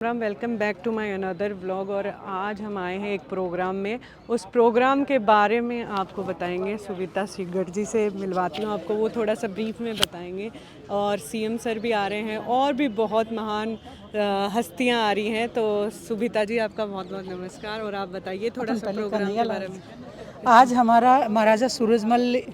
Welcome back to my another vlog. और आज हम आए हैं एक प्रोग्राम में। उस प्रोग्राम के बारे में आपको बताएंगे। सुविता सीगढ़ जी से मिलवाती हूँ आपको, वो थोड़ा सा ब्रीफ में बताएंगे। और सीएम सर भी आ रहे हैं और भी बहुत महान हस्तियाँ आ रही हैं। तो सुविता जी, आपका बहुत बहुत नमस्कार। और आप बताइए थोड़ा सा प्रोग्राम के बारे में। आज हमारा महाराजा सूरजमल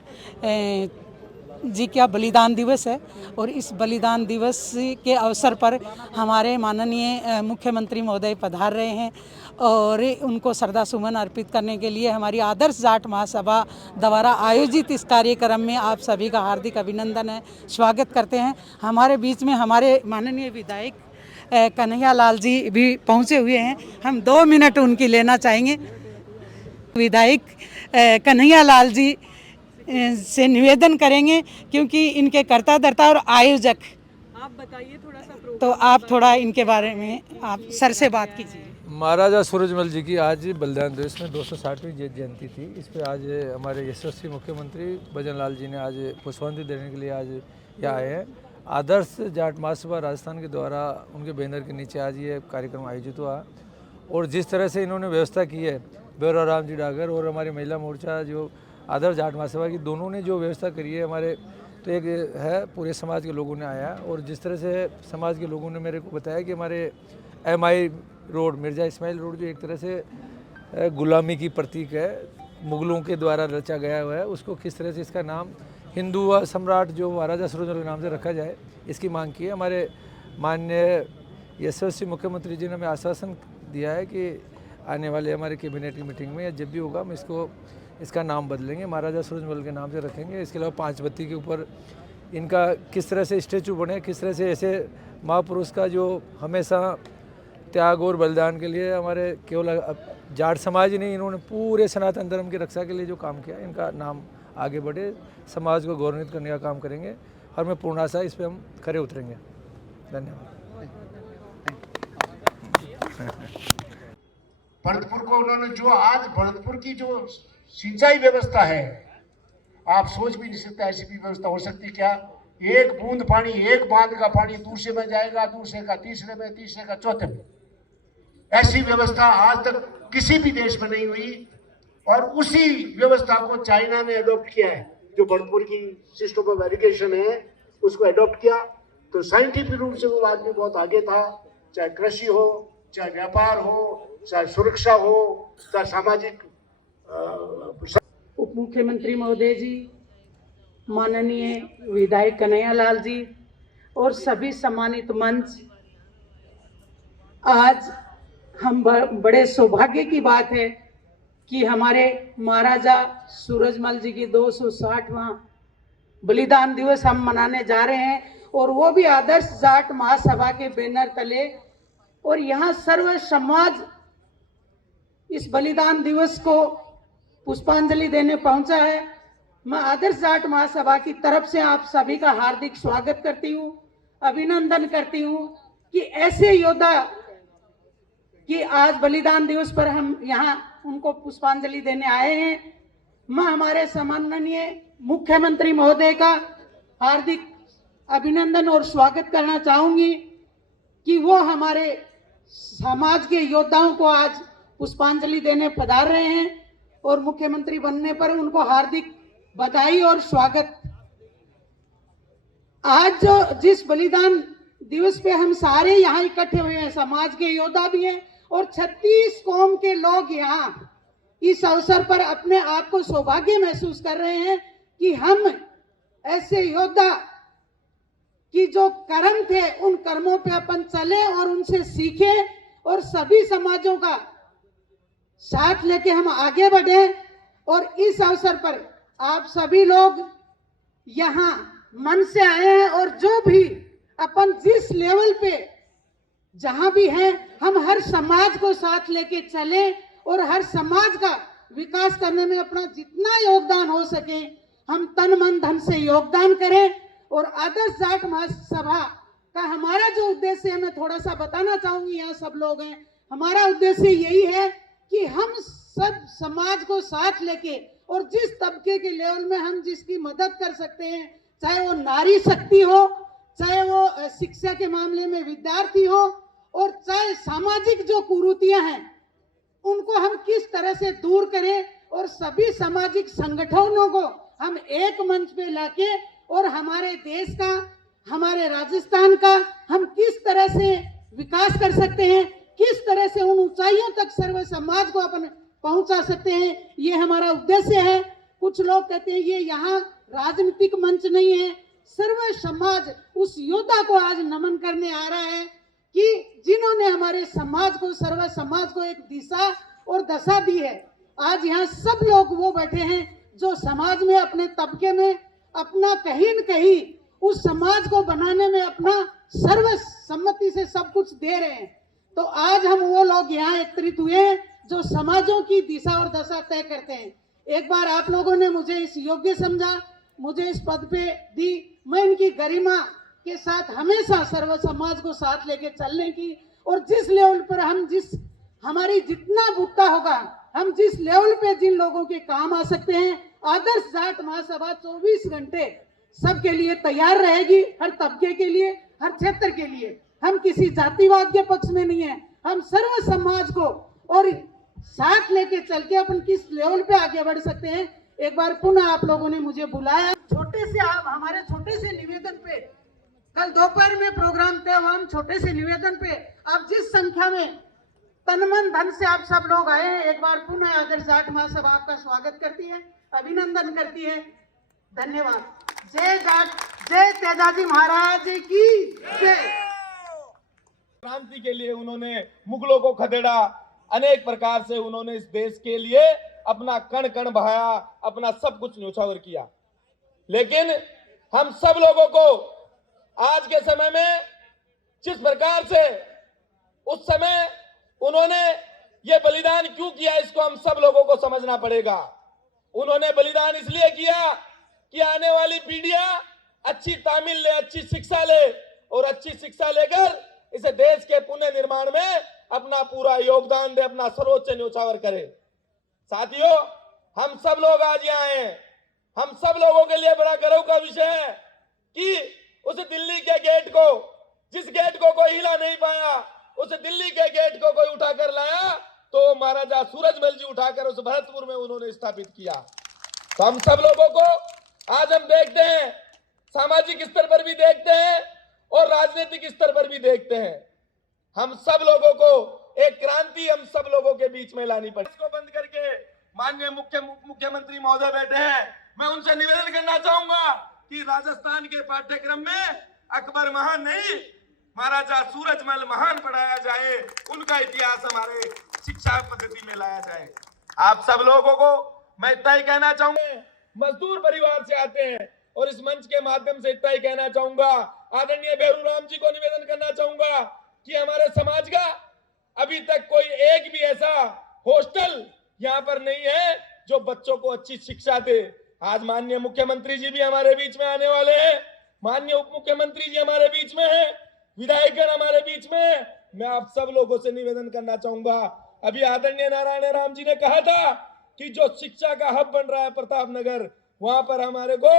जी का बलिदान दिवस है और इस बलिदान दिवस के अवसर पर हमारे माननीय मुख्यमंत्री महोदय पधार रहे हैं और उनको श्रद्धा सुमन अर्पित करने के लिए हमारी आदर्श जाट महासभा द्वारा आयोजित इस कार्यक्रम में आप सभी का हार्दिक अभिनंदन है, स्वागत करते हैं। हमारे बीच में हमारे माननीय विधायक कन्हैया लाल जी भी पहुंचे हुए हैं। हम 2 मिनट उनकी लेना चाहेंगे। विधायक कन्हैया लाल जी से निवेदन करेंगे क्योंकि इनके कर्ता धर्ता और आयोजक। आप बताइए थोड़ा सा तो आप थोड़ा इनके बारे में आप सर से बात कीजिए। महाराजा सूरजमल जी की आज बलिदान दिवस में 260वीं जयंती थी। इस पे आज हमारे यशस्वी मुख्यमंत्री भजन लाल जी ने आज पुष्पांजलि देने के लिए आज यहाँ आए हैं। आदर्श जाट महासभा राजस्थान के द्वारा उनके बैनर के नीचे आज ये कार्यक्रम आयोजित हुआ। और जिस तरह से इन्होंने व्यवस्था की है, बेरा राम जी डागर और हमारी महिला मोर्चा जो आदर्श जाट महासभा की, दोनों ने जो व्यवस्था करी है हमारे, तो एक है पूरे समाज के लोगों ने आया। और जिस तरह से समाज के लोगों ने मेरे को बताया कि हमारे MI road, Mirza Ismail road, जो एक तरह से गुलामी की प्रतीक है, मुगलों के द्वारा रचा गया हुआ है, उसको किस तरह से इसका नाम हिंदू सम्राट जो महाराजा सूरजमल के नाम से रखा जाए, इसकी मांग की है। हमारे माननीय यशस्वी मुख्यमंत्री जी ने हमें आश्वासन दिया है कि आने वाले हमारे कैबिनेट की मीटिंग में या जब भी होगा हम इसका नाम बदलेंगे, महाराजा सूरजमल के नाम से रखेंगे। इसके अलावा 5 बत्ती के ऊपर इनका किस तरह से स्टैचू बने, किस तरह से ऐसे महापुरुष का जो हमेशा त्याग और बलिदान के लिए हमारे केवल जाट समाज ही नहीं, इन्होंने पूरे सनातन धर्म की रक्षा के लिए जो काम किया, इनका नाम आगे बढ़े, समाज को गौरवान्वित करने का काम करेंगे और मैं पूर्ण आशा इस पर हम खरे उतरेंगे। धन्यवाद। भरतपुर को उन्होंने जो आज भरतपुर की जो सिंचाई व्यवस्था है, आप सोच भी नहीं सकते ऐसी भी व्यवस्था हो सकती क्या। एक बूंद पानी, एक बांध का पानी दूसरे में जाएगा, दूसरे का तीसरे में, तीसरे का चौथे में। ऐसी व्यवस्था आज तक किसी भी देश में नहीं हुई। और उसी व्यवस्था को चाइना ने अडॉप्ट किया है। जो भरतपुर की सिस्टम ऑफ इरिगेशन है उसको अडॉप्ट किया। तो साइंटिफिक रूप से वो आदमी बहुत आगे था, चाहे कृषि हो, चाहे व्यापार हो, चाहे सुरक्षा हो, चाहे सामाजिक। उप मुख्यमंत्री महोदय जी, माननीय विधायक कन्हैया लाल जी और सभी सम्मानित मंच, आज हम बड़े सौभाग्य की बात है कि हमारे महाराजा सूरजमल जी की 260वां बलिदान दिवस हम मनाने जा रहे हैं, और वो भी आदर्श जाट महासभा के बैनर तले। और यहाँ सर्व समाज इस बलिदान दिवस को पुष्पांजलि देने पहुंचा है। मैं आदर्श जाट महासभा की तरफ से आप सभी का हार्दिक स्वागत करती हूँ, अभिनंदन करती हूँ कि ऐसे योद्धा कि आज बलिदान दिवस पर हम यहाँ उनको पुष्पांजलि देने आए हैं। मैं हमारे सम्माननीय मुख्यमंत्री महोदय का हार्दिक अभिनंदन और स्वागत करना चाहूंगी कि वो हमारे समाज के योद्धाओं को आज पुष्पांजलि देने पधार रहे हैं और मुख्यमंत्री बनने पर उनको हार्दिक बधाई और स्वागत। आज जो जिस बलिदान दिवस पे हम सारे यहाँ इकट्ठे हुए हैं, समाज के योद्धा भी हैं और 36 कौम के लोग यहाँ इस अवसर पर अपने आप को सौभाग्य महसूस कर रहे हैं कि हम ऐसे योद्धा की जो कर्म थे उन कर्मों पे अपन चले और उनसे सीखें और सभी समाजों का साथ लेके हम आगे बढ़े। और इस अवसर पर आप सभी लोग यहाँ मन से आए हैं और जो भी अपन जिस लेवल पे जहां भी हैं, हम हर समाज को साथ लेके चले और हर समाज का विकास करने में अपना जितना योगदान हो सके हम तन मन धन से योगदान करें। और आदर्श जाट महासभा का हमारा जो उद्देश्य है, मैं थोड़ा सा बताना चाहूंगी, यहाँ सब लोग हैं, हमारा उद्देश्य यही है कि हम सब समाज को साथ लेके और जिस तबके के लेवल में हम जिसकी मदद कर सकते हैं, चाहे वो नारी शक्ति हो, चाहे वो शिक्षा के मामले में विद्यार्थी हो, और चाहे सामाजिक जो कुरीतियां हैं उनको हम किस तरह से दूर करें और सभी सामाजिक संगठनों को हम एक मंच पे लाके और हमारे देश का, हमारे राजस्थान का हम किस तरह से विकास कर सकते हैं, किस तरह से उन ऊंचाइयों तक सर्व समाज को अपन पहुंचा सकते हैं, ये हमारा उद्देश्य है। कुछ लोग कहते हैं ये यहाँ राजनीतिक मंच नहीं है, सर्व समाज उस योद्धा को आज नमन करने आ रहा है कि जिन्होंने हमारे समाज को, सर्व समाज को एक दिशा और दशा दी है। आज यहाँ सब लोग वो बैठे हैं जो समाज में, अपने तबके में अपना कहीं न कहीं उस समाज को बनाने में अपना सर्व सम्मति से सब कुछ दे रहे हैं। तो आज हम वो लोग यहाँ एकत्रित हुए हैं जो समाजों की दिशा और दशा तय करते हैं। एक बार आप लोगों ने मुझे इस योग्य समझा, मुझे इस पद पे दी, मैं इनकी गरिमा के साथ हमेशा सर्व समाज को साथ लेके चलने की, और जिस लेवल पर हम हमारी जितना बुद्धा होगा, हम जिस लेवल पे जिन लोगों के काम आ सकते हैं, आदर्श जाट महासभा 24 घंटे सबके लिए तैयार रहेगी, हर तबके के लिए, हर क्षेत्र के लिए। हम किसी जातिवाद के पक्ष में नहीं है, हम सर्व समाज को और साथ लेके चल के अपन किस लेवल पे आगे बढ़ सकते हैं। एक बार पुनः आप लोगों ने मुझे बुलाया, छोटे से आप हमारे छोटे से निवेदन पे, कल दोपहर में प्रोग्राम तय हुआ, हम छोटे से निवेदन पे आप जिस संख्या में तन मन धन से आप सब लोग आए हैं, एक बार पुनः आदर्श जाट महासभा आपका स्वागत करती है, अभिनंदन करती है। धन्यवाद। जय जाट, जय तेजाजी महाराज की जय। क्रांति के लिए उन्होंने मुगलों को खदेड़ा, अनेक प्रकार से उन्होंने इस देश के लिए अपना कण कण बहाया, अपना सब कुछ न्योछावर किया। लेकिन हम सब लोगों को आज के समय में जिस प्रकार से उस समय उन्होंने ये बलिदान क्यों किया, इसको हम सब लोगों को समझना पड़ेगा। उन्होंने बलिदान इसलिए किया कि आने वाली पीढ़ियां अच्छी तामील ले, अच्छी शिक्षा ले, और अच्छी शिक्षा लेकर इस देश के पुनर्निर्माण में अपना पूरा योगदान दे, अपना सर्वोच्च न्योछावर करे। साथियों, हम सब लोग आज यहाँ हैं, हम सब लोगों के लिए बड़ा गर्व का विषय है कि उस दिल्ली के गेट को, जिस गेट को कोई हिला नहीं पाया, उस दिल्ली के गेट को कोई उठाकर लाया, तो महाराजा सूरजमल जी उठाकर उस भरतपुर में उन्होंने स्थापित किया। तो हम सब लोगों को आज हम देखते हैं, सामाजिक स्तर पर भी देखते हैं और राजनीतिक स्तर पर भी देखते हैं, हम सब लोगों को एक क्रांति हम सब लोगों के बीच में लानी पड़ी। इसको बंद करके माननीय मुख्यमंत्री महोदय बैठे हैं, मैं उनसे निवेदन करना चाहूंगा कि राजस्थान के पाठ्यक्रम में अकबर महान नहीं, महाराजा सूरजमल महान पढ़ाया जाए, उनका इतिहास हमारे शिक्षा पद्धति में लाया जाए। आप सब लोगों को मैं इतना ही कहना चाहूंगा, मजदूर परिवार से आते हैं, और इस मंच के माध्यम से इतना ही कहना चाहूंगा, आदरणीय बेरू राम जी को निवेदन करना चाहूंगा कि हमारे समाज का अभी तक कोई एक भी ऐसा हॉस्टल यहाँ पर नहीं है जो बच्चों को अच्छी शिक्षा दे। आज माननीय मुख्यमंत्री जी भी हमारे बीच में आने वाले हैं, माननीय उप मुख्यमंत्री जी हमारे बीच में है, विधायकगण हमारे बीच में है। मैं आप सब लोगों से निवेदन करना चाहूंगा, अभी आदरणीय नारायण राम जी ने कहा था कि जो शिक्षा का हब बन रहा है प्रतापनगर, वहां पर हमारे को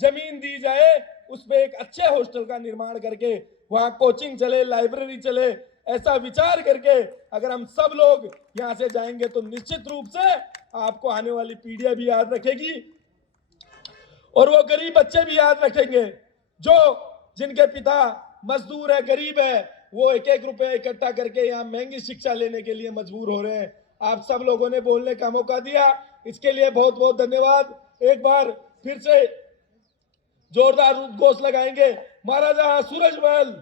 जमीन दी जाए, उस पे एक अच्छे हॉस्टल का निर्माण करके वहां कोचिंग चले, लाइब्रेरी चले, ऐसा विचार करके अगर हम सब लोग यहाँ से जाएंगे तो निश्चित रूप से आपको आने वाली पीढ़ियां भी याद रखेगी और वो गरीब बच्चे भी याद रखेंगे जो जिनके पिता मजदूर है, गरीब है, वो एक एक रुपए इकट्ठा करके यहाँ महंगी शिक्षा लेने के लिए मजबूर हो रहे हैं। आप सब लोगों ने बोलने का मौका दिया, इसके लिए बहुत बहुत धन्यवाद। एक बार फिर से जोरदार उद्घोष लगाएंगे, महाराजा सूरजमल।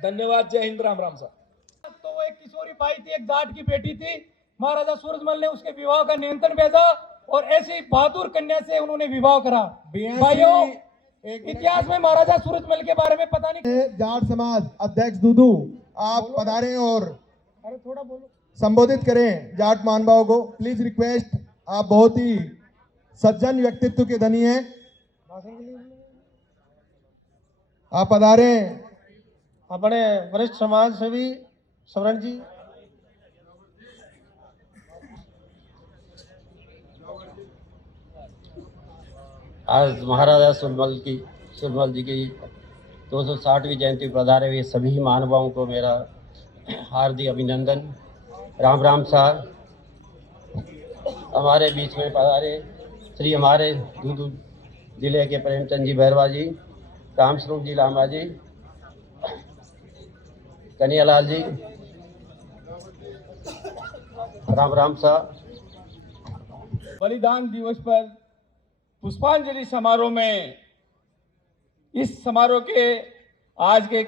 धन्यवाद, जय हिंद, राम राम साहब। तो वो एक किशोरी बाई थी, एक जाट की बेटी थी, महाराजा सूरजमल ने उसके विवाह का नियंत्रण भेजा और ऐसी बहादुर कन्या से उन्होंने विवाह करा। भाइयों, इतिहास में महाराजा सूरजमल के बारे में पता नहीं। जाट समाज अध्यक्ष दूदू, आप पधारें और थोड़ा बोलो, संबोधित करें जाट महानुभावों को। प्लीज रिक्वेस्ट, आप बहुत ही सज्जन व्यक्तित्व के धनी हैं, आप पधारें। अपने वरिष्ठ समाज सेवी स्वर्ण जी। आज महाराजा सूरजमल जी की 260वीं जयंती पर पधारे हुए सभी महानुभावों को मेरा हार्दिक अभिनंदन। राम राम साहब, हमारे बीच में पधारे श्री हमारे दूदू जिले के प्रेमचंद जी भैरवा जी, रामस्वरूप जी लांबा जी, कन्हैयालाल जी, राम राम साहब। बलिदान दिवस पर पुष्पांजलि समारोह में इस समारोह के आज के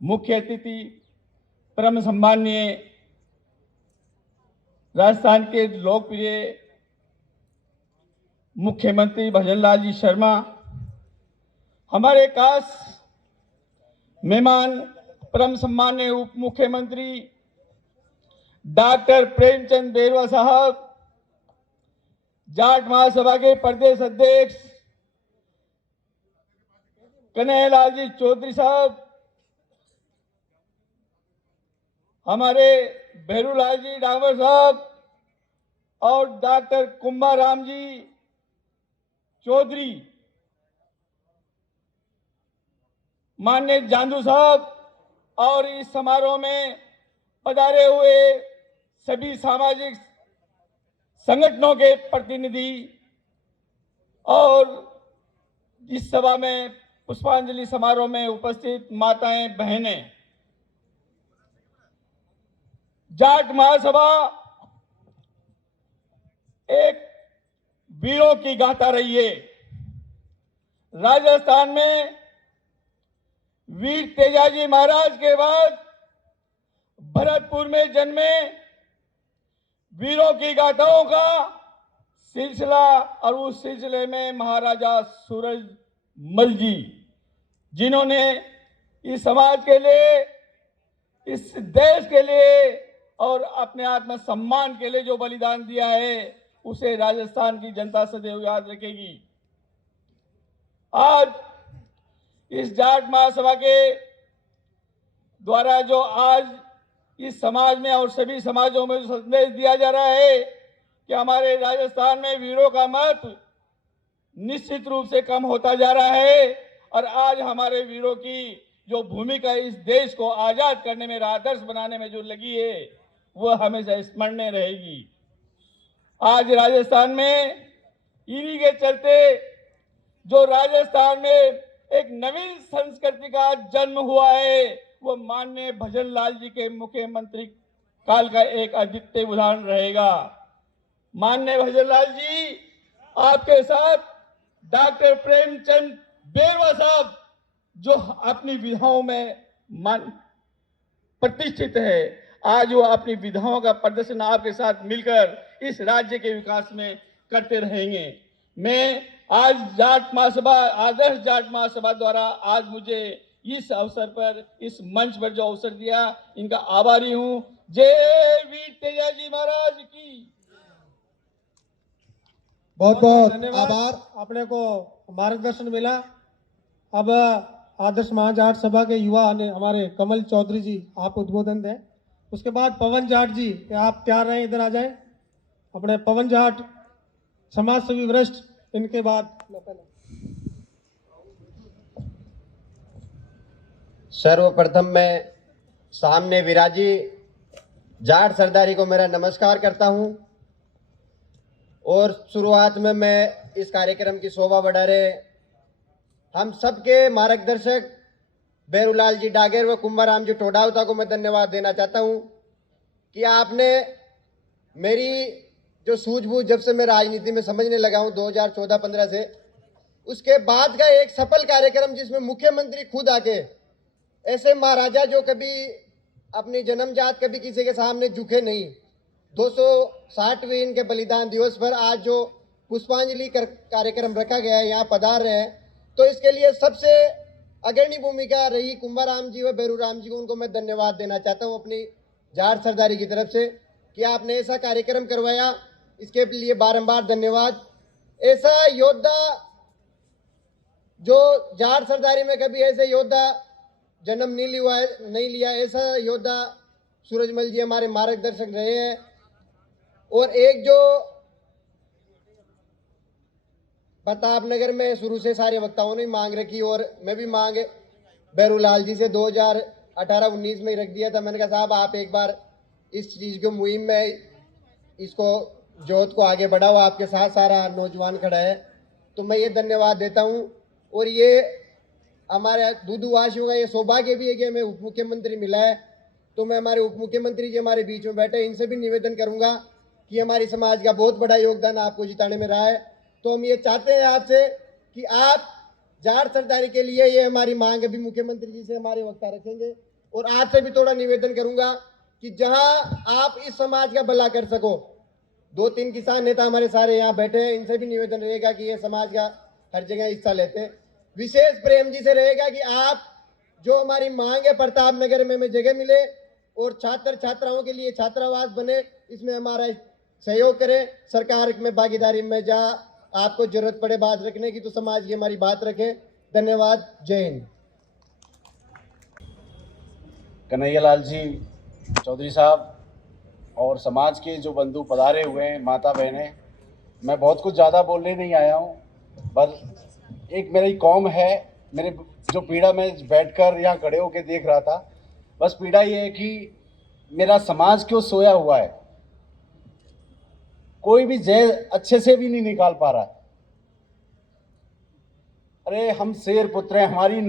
मुख्य अतिथि परम सम्माननीय राजस्थान के लोकप्रिय मुख्यमंत्री भजनलाल जी शर्मा, हमारे खास मेहमान परम सम्माननीय उप मुख्यमंत्री डॉक्टर प्रेमचंद बेरवा साहब, जाट महासभा के प्रदेश अध्यक्ष कन्हैयालाल जी चौधरी साहब, हमारे भैरूलाल जी डांगर साहब और डॉक्टर कुंभाराम जी चौधरी, माननीय जांदू साहब और इस समारोह में पधारे हुए सभी सामाजिक संगठनों के प्रतिनिधि और इस सभा में पुष्पांजलि समारोह में उपस्थित माताएं बहनें। जाट महासभा एक वीरों की गाथा रही है। राजस्थान में वीर तेजाजी महाराज के बाद भरतपुर में जन्मे वीरों की गाथाओं का सिलसिला, और उस सिलसिले में महाराजा सूरजमल जी, जिन्होंने इस समाज के लिए, इस देश के लिए और अपने आत्मसम्मान के लिए जो बलिदान दिया है, उसे राजस्थान की जनता सदैव याद रखेगी। आज इस जाट महासभा के द्वारा जो आज इस समाज में और सभी समाजों में जो संदेश दिया जा रहा है कि हमारे राजस्थान में वीरों का महत्व निश्चित रूप से कम होता जा रहा है, और आज हमारे वीरों की जो भूमिका इस देश को आजाद करने में, आदर्श बनाने में जो लगी है, वह हमेशा स्मरणीय रहेगी। आज राजस्थान में इन्हीं के चलते जो राजस्थान में एक नवीन संस्कृति का जन्म हुआ है, वो माननीय भजनलाल जी के मुख्यमंत्री काल का एक अद्वितीय उदाहरण रहेगा। माननीय भजनलाल जी, आपके साथ डॉक्टर प्रेमचंद बेरवा साहब जो अपनी विधाओं में प्रतिष्ठित है, आज वो अपनी विधाओं का प्रदर्शन आपके साथ मिलकर इस राज्य के विकास में करते रहेंगे। मैं आज जाट महासभा, आदर्श जाट महासभा द्वारा आज मुझे इस अवसर पर, इस मंच पर जो अवसर दिया, इनका आभारी हूं। जय वीर तेजाजी महाराज की। बहुत बहुत धन्यवाद। आभार। अपने को मार्गदर्शन मिला। अब आदर्श महाजाट सभा के युवा ने हमारे कमल चौधरी जी, आप उद्बोधन दें। उसके बाद पवन जाट जी, आप तैयार रहें, इधर आ जाएं। अपने पवन जाट समाज सेवी वरिष्ठ, इनके बाद सर्वप्रथम मैं सामने विराजी जाट सरदारी को मेरा नमस्कार करता हूं, और शुरुआत में मैं इस कार्यक्रम की शोभा बढ़ा रहे हम सबके मार्गदर्शक बेरूलाल जी डागेर व कुंभाराम जी टोडावता को मैं धन्यवाद देना चाहता हूं कि आपने मेरी जो सूझबूझ जब से मैं राजनीति में समझने लगा हूं 2014-15 से, उसके बाद का एक सफल कार्यक्रम जिसमें मुख्यमंत्री खुद आके, ऐसे महाराजा जो कभी अपनी जन्मजात कभी किसी के सामने झुके नहीं, 260वें इनके बलिदान दिवस पर आज जो पुष्पांजलि कार्यक्रम रखा गया है, यहाँ पधार रहे हैं, तो इसके लिए सबसे अग्रणी भूमिका रही कुंभाराम जी व बेरूराम जी को, उनको मैं धन्यवाद देना चाहता हूँ अपनी जाट सरदारी की तरफ से कि आपने ऐसा कार्यक्रम करवाया, इसके लिए बारंबार धन्यवाद। ऐसा योद्धा जो जाट सरदारी में कभी ऐसे योद्धा जन्म नहीं लिया, ऐसा योद्धा सूरजमल जी हमारे मार्गदर्शक रहे हैं। और एक जो प्रतापनगर में शुरू से सारे वक्ताओं ने मांग रखी, और मैं भी मांग बेरूलाल जी से 18-19 में ही रख दिया था। मैंने कहा साहब आप एक बार इस चीज़ को मुहिम में इसको जोत को आगे बढ़ाओ, आपके साथ सारा नौजवान खड़ा है, तो मैं ये धन्यवाद देता हूँ। और ये हमारे दूदूवासियों का ये सौभाग्य भी है कि हमें उप मुख्यमंत्री मिला है, तो मैं हमारे उप मुख्यमंत्री जी हमारे बीच में बैठे, इनसे भी निवेदन करूँगा कि हमारी समाज का बहुत बड़ा योगदान आपको जिताने में रहा है। तो हम ये चाहते हैं आपसे कि आप जाट सरदारी के लिए, ये हमारी मांग अभी मुख्यमंत्री जी से हमारे वक्ता रखेंगे। और आपसे भी थोड़ा निवेदन करूँगा कि जहाँ आप इस समाज का भला कर सको, 2-3 किसान नेता हमारे सारे यहाँ बैठे हैं, इनसे भी निवेदन रहेगा कि ये समाज का हर जगह हिस्सा लेते हैं। विशेष प्रेम जी से रहेगा कि आप जो हमारी मांग है प्रताप नगर में हमें जगह मिले और छात्र छात्राओं के लिए छात्रावास बने, इसमें हमारा सहयोग करें। सरकार में भागीदारी में जहाँ आपको जरूरत पड़े बात रखने की, तो समाज की हमारी बात रखें। धन्यवाद। जय हिंद। कन्हैयालाल जी चौधरी साहब और समाज के जो बंधु पधारे हुए हैं, माता बहनें, मैं बहुत कुछ ज़्यादा बोलने नहीं आया हूँ, बस एक मेरी कौम है, मेरे जो पीड़ा में बैठकर यहाँ खड़े होकर देख रहा था, बस पीड़ा ये है कि मेरा समाज क्यों सोया हुआ है, कोई भी जय अच्छे से भी नहीं निकाल पा रहा है। अरे हम शेर पुत्र हैं, हमारी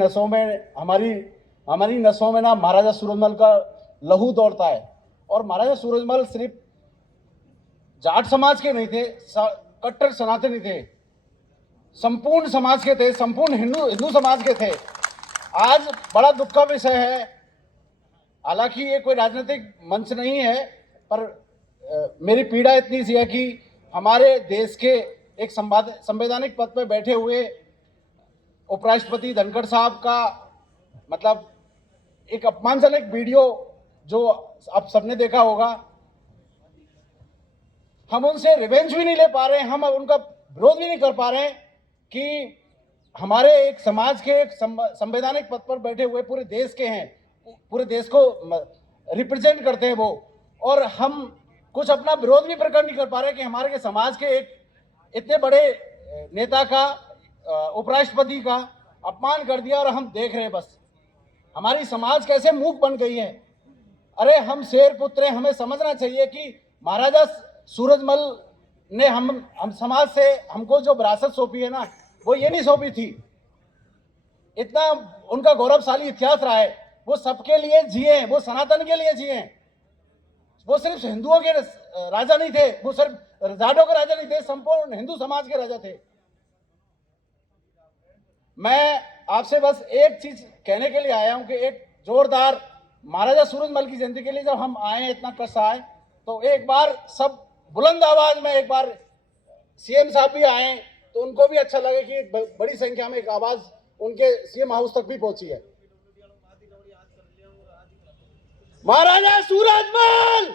नसों में ना महाराजा सूरजमल का लहू दौड़ता है। और महाराजा सूरजमल सिर्फ जाट समाज के नहीं थे, कट्टर सनातनी थे, संपूर्ण समाज के थे, संपूर्ण हिंदू समाज के थे। आज बड़ा दुख का विषय है, हालांकि ये कोई राजनीतिक मंच नहीं है, पर मेरी पीड़ा इतनी सी है कि हमारे देश के एक संवैधानिक पद पर बैठे हुए उपराष्ट्रपति धनखड़ साहब का मतलब एक अपमानजनक वीडियो जो आप सबने देखा होगा, हम उनसे रिवेंज भी नहीं ले पा रहे हैं, हम उनका विरोध भी नहीं कर पा रहे हैं कि हमारे एक समाज के एक संवैधानिक पद पर बैठे हुए पूरे देश के हैं, पूरे देश को रिप्रेजेंट करते हैं वो, और हम कुछ अपना विरोध भी प्रकट नहीं कर पा रहे कि हमारे के समाज के एक इतने बड़े नेता का, उपराष्ट्रपति का अपमान कर दिया और हम देख रहे हैं बस हमारी समाज कैसे मूक बन गई है। अरे हम शेर पुत्र हैं, हमें समझना चाहिए कि महाराजा सूरजमल ने हम समाज से हमको जो विरासत सौंपी है ना, वो ये नहीं सौंपी थी। इतना उनका गौरवशाली इतिहास रहा है, वो सबके लिए जिए, वो सनातन के लिए जिए, वो सिर्फ हिंदुओं के राजा नहीं थे, वो सिर्फ जाटों के राजा नहीं थे, संपूर्ण हिंदू समाज के राजा थे। मैं आपसे बस एक चीज कहने के लिए आया हूं कि एक जोरदार महाराजा सूरजमल की जयंती के लिए जब हम आए, इतना कष्ट आए, तो एक बार सब बुलंद आवाज में, एक बार सीएम साहब भी आए तो उनको भी अच्छा लगे कि बड़ी संख्या में एक आवाज उनके सीएम हाउस तक भी पहुंची है। महाराजा सूरजमल,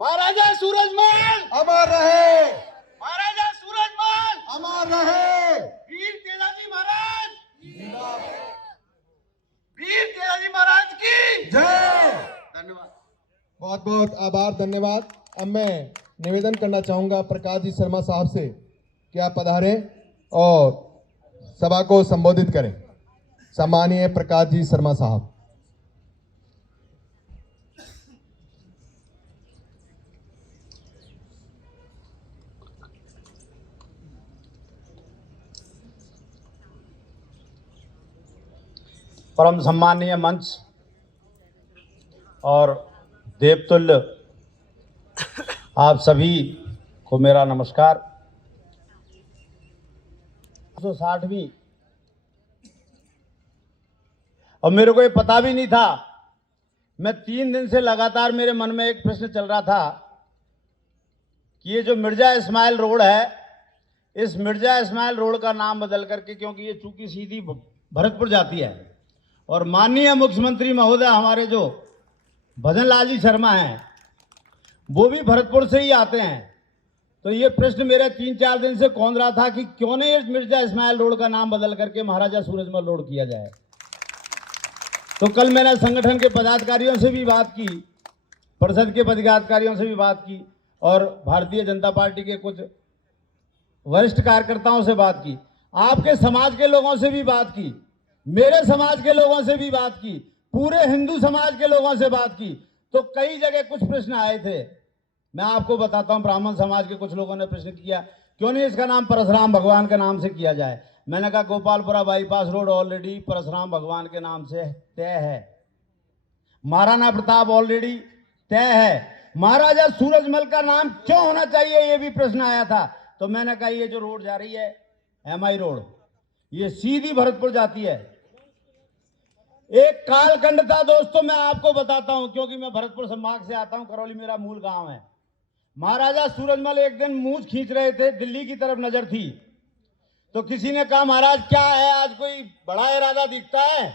महाराजा सूरजमल अमर रहे, महाराजा सूरजमल अमर रहे। वीर तेजाजी महाराज, वीर तेजाजी महाराज की जय। धन्यवाद। बहुत बहुत आभार, धन्यवाद। अब मैं निवेदन करना चाहूंगा प्रकाश जी शर्मा साहब से कि आप पधारें और सभा को संबोधित करें। सम्मानीय प्रकाश जी शर्मा साहब। परम सम्मानीय मंच और देवतुल्य आप सभी को मेरा नमस्कार। 160वीं, और मेरे को ये पता भी नहीं था, मैं 3 दिन से लगातार मेरे मन में एक प्रश्न चल रहा था कि ये जो मिर्जा इस्माइल रोड है, इस मिर्जा इस्माइल रोड का नाम बदल करके, क्योंकि ये चूंकि सीधी भरतपुर जाती है और माननीय मुख्यमंत्री महोदय हमारे जो भजन लाल जी शर्मा हैं वो भी भरतपुर से ही आते हैं, तो ये प्रश्न मेरे 3-4 दिन से कौन रहा था कि क्यों नहीं मिर्जा इस्माइल रोड का नाम बदल करके महाराजा सूरजमल रोड किया जाए। तो कल मैंने संगठन के पदाधिकारियों से भी बात की, परिषद के पदाधिकारियों से भी बात की और भारतीय जनता पार्टी के कुछ वरिष्ठ कार्यकर्ताओं से बात की, आपके समाज के लोगों से भी बात की मेरे समाज के लोगों से भी बात की, पूरे हिंदू समाज के लोगों से बात की, तो कई जगह कुछ प्रश्न आए थे। मैं आपको बताता हूं, ब्राह्मण समाज के कुछ लोगों ने प्रश्न किया, क्यों नहीं इसका नाम परशुराम भगवान के नाम से किया जाए। मैंने कहा Gopalpura bypass road already Parshuram भगवान के नाम से तय है, महाराणा प्रताप ऑलरेडी तय है, महाराजा सूरजमल का नाम क्यों होना चाहिए, ये भी प्रश्न आया था। तो मैंने कहा ये जो रोड जा रही है MI रोड, ये सीधी भरतपुर जाती है। एक कालखंड था दोस्तों, मैं आपको बताता हूं, क्योंकि मैं भरतपुर संभाग से आता हूं, करौली मेरा मूल गांव है। महाराजा सूरजमल एक दिन मूंछ खींच रहे थे, दिल्ली की तरफ नजर थी, तो किसी ने कहा महाराज क्या है, आज कोई बड़ा इरादा दिखता है।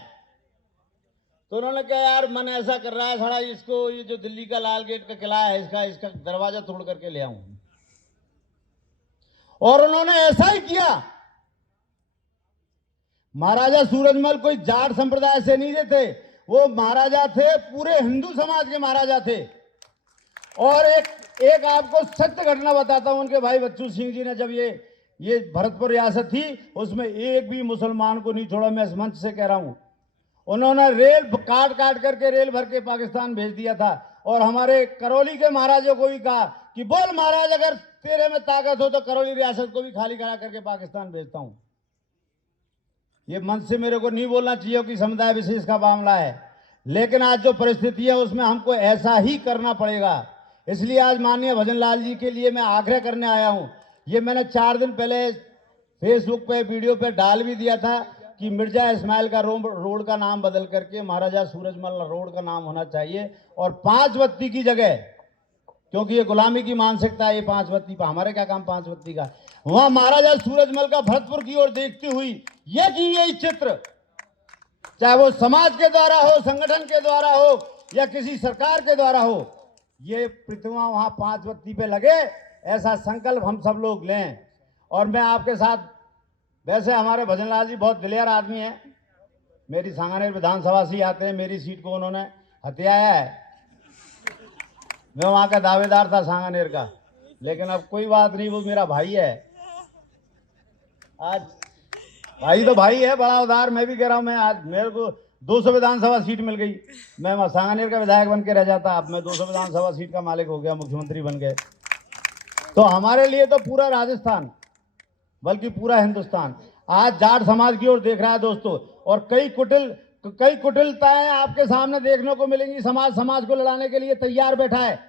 तो उन्होंने कहा यार मन ऐसा कर रहा है साला, इसको ये जो दिल्ली का लाल गेट का किला है इसका दरवाजा तोड़ करके ले आऊं। और उन्होंने ऐसा ही किया। महाराजा सूरजमल कोई जाट संप्रदाय से नहीं थे, वो महाराजा थे, पूरे हिंदू समाज के महाराजा थे। और एक आपको सत्य घटना बताता हूं, उनके भाई बच्चू सिंह जी ने जब ये भरतपुर रियासत थी, उसमें एक भी मुसलमान को नहीं छोड़ा, मैं इस मंच से कह रहा हूं। उन्होंने रेल काट करके रेल भर के पाकिस्तान भेज दिया था। और हमारे करौली के महाराजों को भी कहा कि बोल महाराज, अगर तेरे में ताकत हो तो करौली रियासत को भी खाली करा करके पाकिस्तान भेजता हूं। ये मंच से मेरे को नहीं बोलना चाहिए कि समुदाय विशेष का मामला है, लेकिन आज जो परिस्थिति है उसमें हमको ऐसा ही करना पड़ेगा। इसलिए आज माननीय भजन लाल जी के लिए मैं आग्रह करने आया हूं। ये मैंने 4 दिन पहले फेसबुक पे वीडियो पे डाल भी दिया था कि मिर्जा इस्माइल का रोड का नाम बदल करके महाराजा सूरजमल रोड का नाम होना चाहिए, और 5 बत्ती की जगह, क्योंकि ये गुलामी की मानसिकता है, ये 5 बत्ती पर हमारे क्या काम 5 बत्ती का, वहां महाराजा सूरजमल का भरतपुर की ओर देखती हुई यही चित्र, चाहे वो समाज के द्वारा हो, संगठन के द्वारा हो या किसी सरकार के द्वारा हो, ये प्रतिमा वहां 5 बत्ती पे लगे, ऐसा संकल्प हम सब लोग लें। और मैं आपके साथ, वैसे हमारे भजन लाल जी बहुत दिलेर आदमी हैं, मेरी सांगानेर विधानसभा से आते हैं, मेरी सीट को उन्होंने हथियाया है, मैं वहां का दावेदार था सांगानेर का, लेकिन अब कोई बात नहीं, वो मेरा भाई है। आज भाई तो भाई है, बड़ा उदार। मैं भी कह रहा हूं, मैं आज मेरे को 200 विधानसभा सीट मिल गई, मैं सांगानेर का विधायक बन के रह जाता, अब मैं 200 विधानसभा सीट का मालिक हो गया, मुख्यमंत्री बन गए। तो हमारे लिए तो पूरा राजस्थान, बल्कि पूरा हिंदुस्तान आज जाट समाज की ओर देख रहा है दोस्तों। और कई कुटिलताएं आपके सामने देखने को मिलेंगी। समाज को लड़ाने के लिए तैयार बैठा है।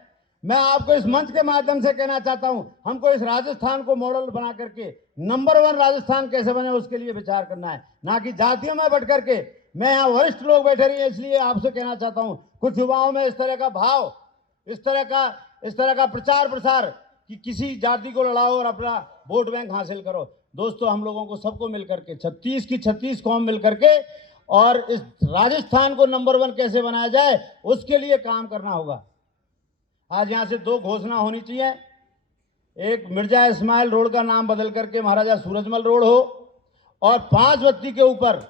मैं आपको इस मंच के माध्यम से कहना चाहता हूं, हमको इस राजस्थान को मॉडल बना करके नंबर 1 राजस्थान कैसे बने उसके लिए विचार करना है, ना कि जातियों में बढ़ करके। मैं यहाँ वरिष्ठ लोग बैठे रही हैं, इसलिए आपसे कहना चाहता हूं, कुछ युवाओं में इस तरह का भाव, इस तरह का प्रचार प्रसार कि किसी जाति को लड़ाओ और अपना वोट बैंक हासिल करो। दोस्तों, हम लोगों को सबको मिलकर के 36 की 36 कौम मिलकर के और इस राजस्थान को नंबर 1 कैसे बनाया जाए उसके लिए काम करना होगा। आज यहां से 2 घोषणा होनी चाहिए, एक मिर्जा इस्माइल रोड का नाम बदल करके महाराजा सूरजमल रोड हो, और 5 बत्ती के ऊपर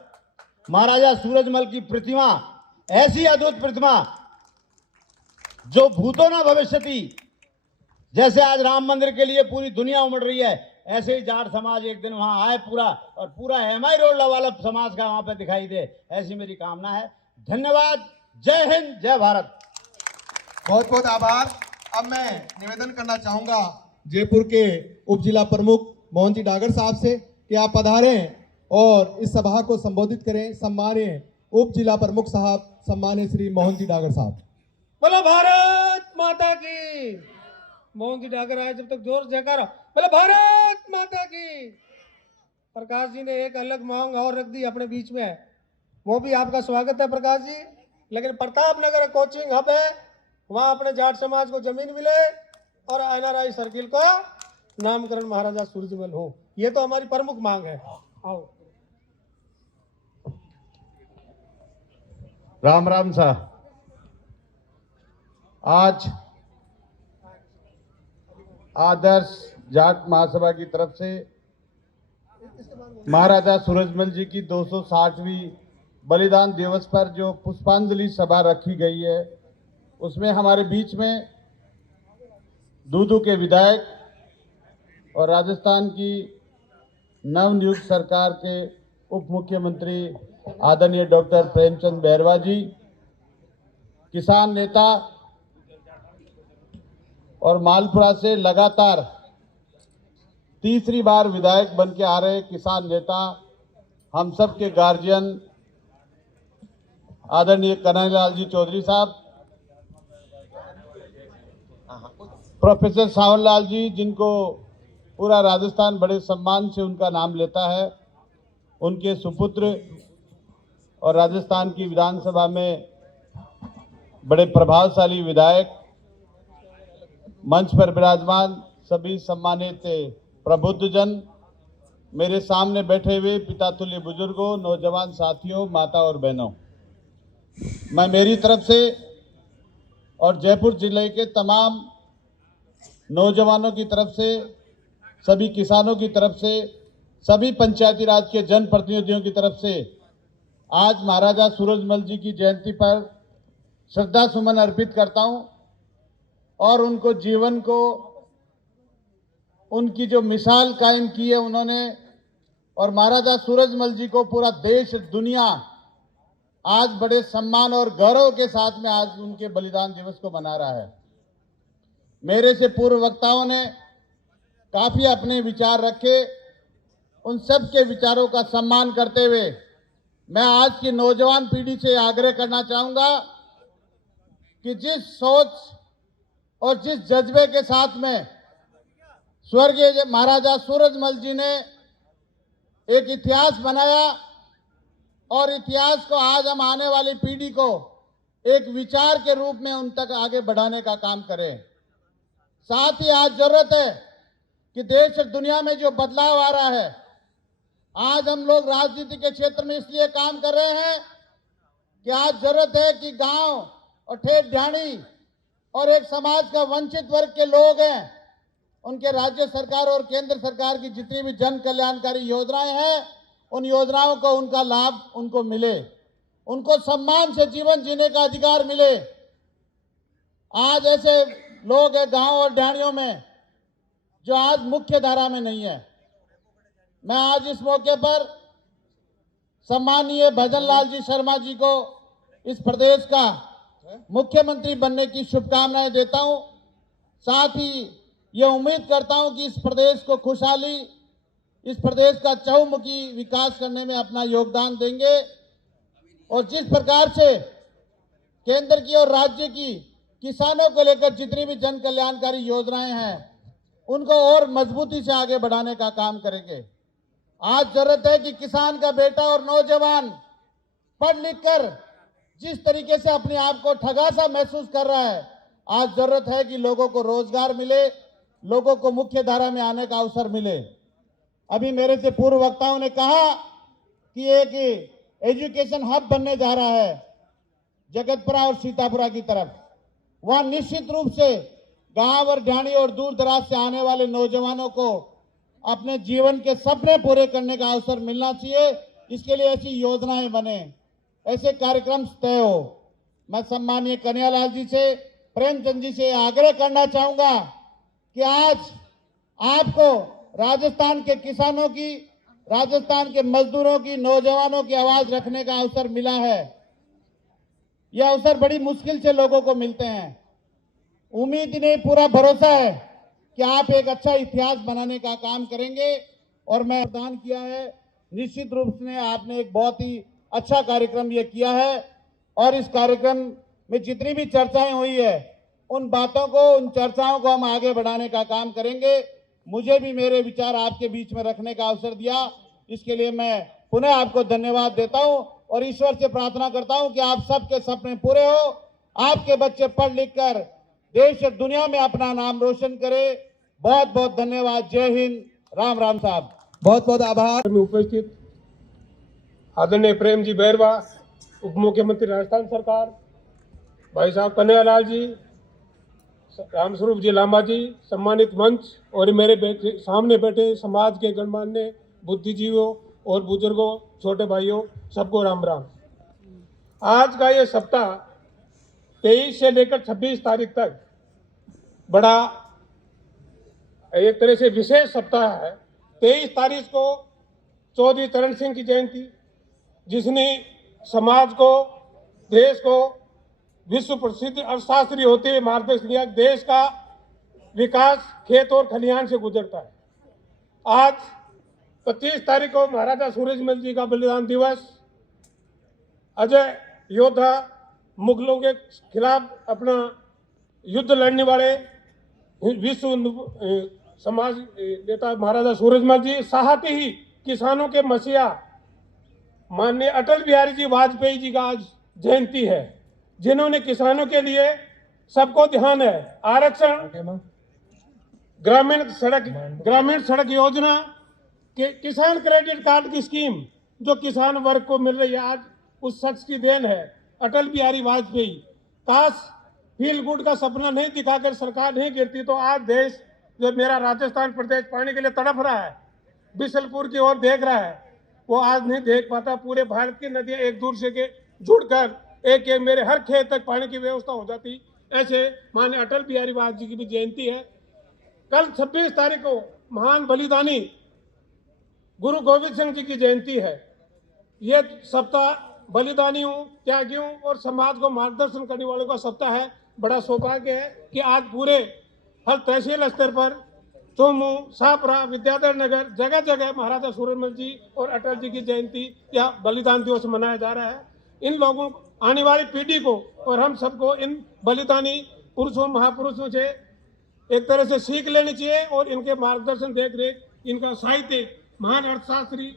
महाराजा सूरजमल की प्रतिमा, ऐसी अद्भुत प्रतिमा जो भूतो न भविष्यति, जैसे आज राम मंदिर के लिए पूरी दुनिया उमड़ रही है, ऐसे ही जाट समाज एक दिन वहां आए पूरा, और पूरा MI रोड वाला समाज का वहां पे दिखाई दे, ऐसी मेरी कामना है। धन्यवाद। जय हिंद, जय भारत। बहुत बहुत आभार। अब मैं निवेदन करना चाहूंगा जयपुर के उप जिला प्रमुख मोहन जी डागर साहब से कि आप पधारें और इस सभा को संबोधित करें। सम्मानीय उप जिला प्रमुख साहब, सम्मानीय श्री मोहन जी डागर साहब। बोलो भारत माता की। मोहन जी डागर आए, जब तक जोर से जयकारा। बोलो भारत माता की। प्रकाश जी ने एक अलग मांग और रख दी अपने बीच में, वो भी आपका स्वागत है प्रकाश जी। लेकिन प्रताप नगर कोचिंग हब है, वहां अपने जाट समाज को जमीन मिले और NRI सर्किल का नामकरण महाराजा सूरजमल हो, ये तो हमारी प्रमुख मांग है। आओ। राम राम साहब। आज आदर्श जाट महासभा की तरफ से महाराजा सूरजमल जी की 260वीं बलिदान दिवस पर जो पुष्पांजलि सभा रखी गई है, उसमें हमारे बीच में दूदू के विधायक और राजस्थान की नवनियुक्त सरकार के उप मुख्यमंत्री आदरणीय डॉक्टर प्रेमचंद बैरवा जी, किसान नेता और मालपुरा से लगातार तीसरी बार विधायक बन के आ रहे किसान नेता, हम सब के गार्जियन आदरणीय कन्हैयालाल जी चौधरी साहब, प्रोफेसर सावरलाल जी, जिनको पूरा राजस्थान बड़े सम्मान से उनका नाम लेता है, उनके सुपुत्र और राजस्थान की विधानसभा में बड़े प्रभावशाली विधायक, मंच पर विराजमान सभी सम्मानित प्रबुद्धजन, मेरे सामने बैठे हुए पिता तुल्य बुजुर्गों, नौजवान साथियों, माता और बहनों, मैं मेरी तरफ से और जयपुर जिले के तमाम नौजवानों की तरफ से, सभी किसानों की तरफ से, सभी पंचायती राज के जनप्रतिनिधियों की तरफ से आज महाराजा सूरजमल जी की जयंती पर श्रद्धा सुमन अर्पित करता हूं और उनको जीवन को, उनकी जो मिसाल कायम की है उन्होंने, और महाराजा सूरजमल जी को पूरा देश दुनिया आज बड़े सम्मान और गौरव के साथ में आज उनके बलिदान दिवस को मना रहा है। मेरे से पूर्व वक्ताओं ने काफी अपने विचार रखे, उन सब के विचारों का सम्मान करते हुए मैं आज की नौजवान पीढ़ी से आग्रह करना चाहूंगा कि जिस सोच और जिस जज्बे के साथ में स्वर्गीय महाराजा सूरजमल जी ने एक इतिहास बनाया और इतिहास को आज हम आने वाली पीढ़ी को एक विचार के रूप में उन तक आगे बढ़ाने का काम करें। साथ ही आज जरूरत है कि देश और दुनिया में जो बदलाव आ रहा है, आज हम लोग राजनीति के क्षेत्र में इसलिए काम कर रहे हैं कि आज जरूरत है कि गांव और ठेठ ढाणी और एक समाज का वंचित वर्ग के लोग हैं, उनके राज्य सरकार और केंद्र सरकार की जितनी भी जन कल्याणकारी योजनाएं हैं, उन योजनाओं को उनका लाभ उनको मिले, उनको सम्मान से जीवन जीने का अधिकार मिले। आज ऐसे लोग हैं गांव और ढाणियों में जो आज मुख्य धारा में नहीं है। मैं आज इस मौके पर सम्मानीय भजन लाल जी शर्मा जी को इस प्रदेश का मुख्यमंत्री बनने की शुभकामनाएं देता हूं। साथ ही ये उम्मीद करता हूं कि इस प्रदेश को खुशहाली, इस प्रदेश का चहुमुखी विकास करने में अपना योगदान देंगे और जिस प्रकार से केंद्र की और राज्य की किसानों को लेकर जितनी भी जन कल्याणकारी योजनाएं हैं उनको और मजबूती से आगे बढ़ाने का काम करेंगे। आज जरूरत है कि किसान का बेटा और नौजवान पढ़ लिख कर जिस तरीके से अपने आप को ठगा सा महसूस कर रहा है, आज जरूरत है कि लोगों को रोजगार मिले, लोगों को मुख्य धारा में आने का अवसर मिले। अभी मेरे से पूर्व वक्ताओं ने कहा कि एक एजुकेशन हब बनने जा रहा है जगतपुरा और सीतापुरा की तरफ। वहां निश्चित रूप से गांव और ढाणी और दूर दराज से आने वाले नौजवानों को अपने जीवन के सपने पूरे करने का अवसर मिलना चाहिए। इसके लिए ऐसी योजनाएं बने, ऐसे कार्यक्रम तय हो। मैं सम्मानीय कन्हैयालाल जी से, प्रेमचंद जी से आग्रह करना चाहूंगा कि आज आपको राजस्थान के किसानों की, राजस्थान के मजदूरों की, नौजवानों की आवाज रखने का अवसर मिला है। यह अवसर बड़ी मुश्किल से लोगों को मिलते हैं। उम्मीद नहीं, पूरा भरोसा है कि आप एक अच्छा इतिहास बनाने का काम करेंगे और मैं प्रदान किया है। निश्चित रूप से आपने एक बहुत ही अच्छा कार्यक्रम ये किया है और इस कार्यक्रम में जितनी भी चर्चाएं हुई है उन बातों को, उन चर्चाओं को हम आगे बढ़ाने का काम करेंगे। मुझे भी मेरे विचार आपके बीच में रखने का अवसर दिया, इसके लिए मैं पुनः आपको धन्यवाद देता हूं और ईश्वर से प्रार्थना करता हूं कि आप सबके सपने पूरे हो, आपके बच्चे पढ़ लिख कर देश और दुनिया में अपना नाम रोशन करें। बहुत बहुत धन्यवाद। जय हिंद। राम राम साहब। बहुत बहुत आभार। में उपस्थित आदरणीय प्रेम जी बैरवा, उप मुख्यमंत्री राजस्थान सरकार, भाई साहब कन्हैयालाल जी, रामस्वरूप जी लांबा जी, सम्मानित मंच और मेरे सामने बैठे समाज के गणमान्य बुद्धिजीवियों और बुजुर्गों, छोटे भाइयों, सबको राम राम। आज का ये सप्ताह 23 से लेकर 26 तारीख तक बड़ा एक तरह से विशेष सप्ताह है। 23 तारीख को चौधरी चरण सिंह की जयंती, जिसने समाज को, देश को विश्व प्रसिद्ध अर्थशास्त्री होते हुए मार्गदर्शन दिया। देश का विकास खेत और खलिहान से गुजरता है। आज 25 तारीख को महाराजा सूरजमल जी का बलिदान दिवस, अजय योद्धा, मुगलों के खिलाफ अपना युद्ध लड़ने वाले विश्व समाज नेता महाराजा सूरजमल जी, साथ ही किसानों के मसीहा माननीय अटल बिहारी जी वाजपेयी जी का आज जयंती है, जिन्होंने किसानों के लिए सबको ध्यान है, आरक्षण, ग्रामीण सड़क योजना, किसान क्रेडिट कार्ड की स्कीम जो किसान वर्ग को मिल रही है, आज उस शख्स की देन है, अटल बिहारी वाजपेयी। काश फील गुड का सपना नहीं दिखाकर सरकार नहीं गिरती तो आज देश, जो मेरा राजस्थान प्रदेश पानी के लिए तड़प रहा है, बिसलपुर की ओर देख रहा है, वो आज नहीं देख पाता। पूरे भारत की नदियां एक दूसरे के जुड़कर एक एक मेरे हर खेत तक पानी की व्यवस्था हो जाती। ऐसे माननीय अटल बिहारी वाजपेयी जी की भी जयंती है। कल 26 तारीख को महान बलिदानी गुरु गोविंद सिंह जी की जयंती है। ये सप्ताह बलिदानियों, त्यागियों और समाज को मार्गदर्शन करने वालों का सप्ताह है। बड़ा सौभाग्य है कि आज पूरे हर तहसील स्तर पर चोमू, सापरा, विद्याधर नगर, जगह जगह महाराजा सूरजमल जी और अटल जी की जयंती या बलिदान दिवस मनाया जा रहा है। इन लोगों, आने वाली पीढ़ी को और हम सबको इन बलिदानी पुरुषों, महापुरुषों से एक तरह से सीख लेनी चाहिए और इनके मार्गदर्शन, देख रेख, इनका साहित्य, महान अर्थशास्त्री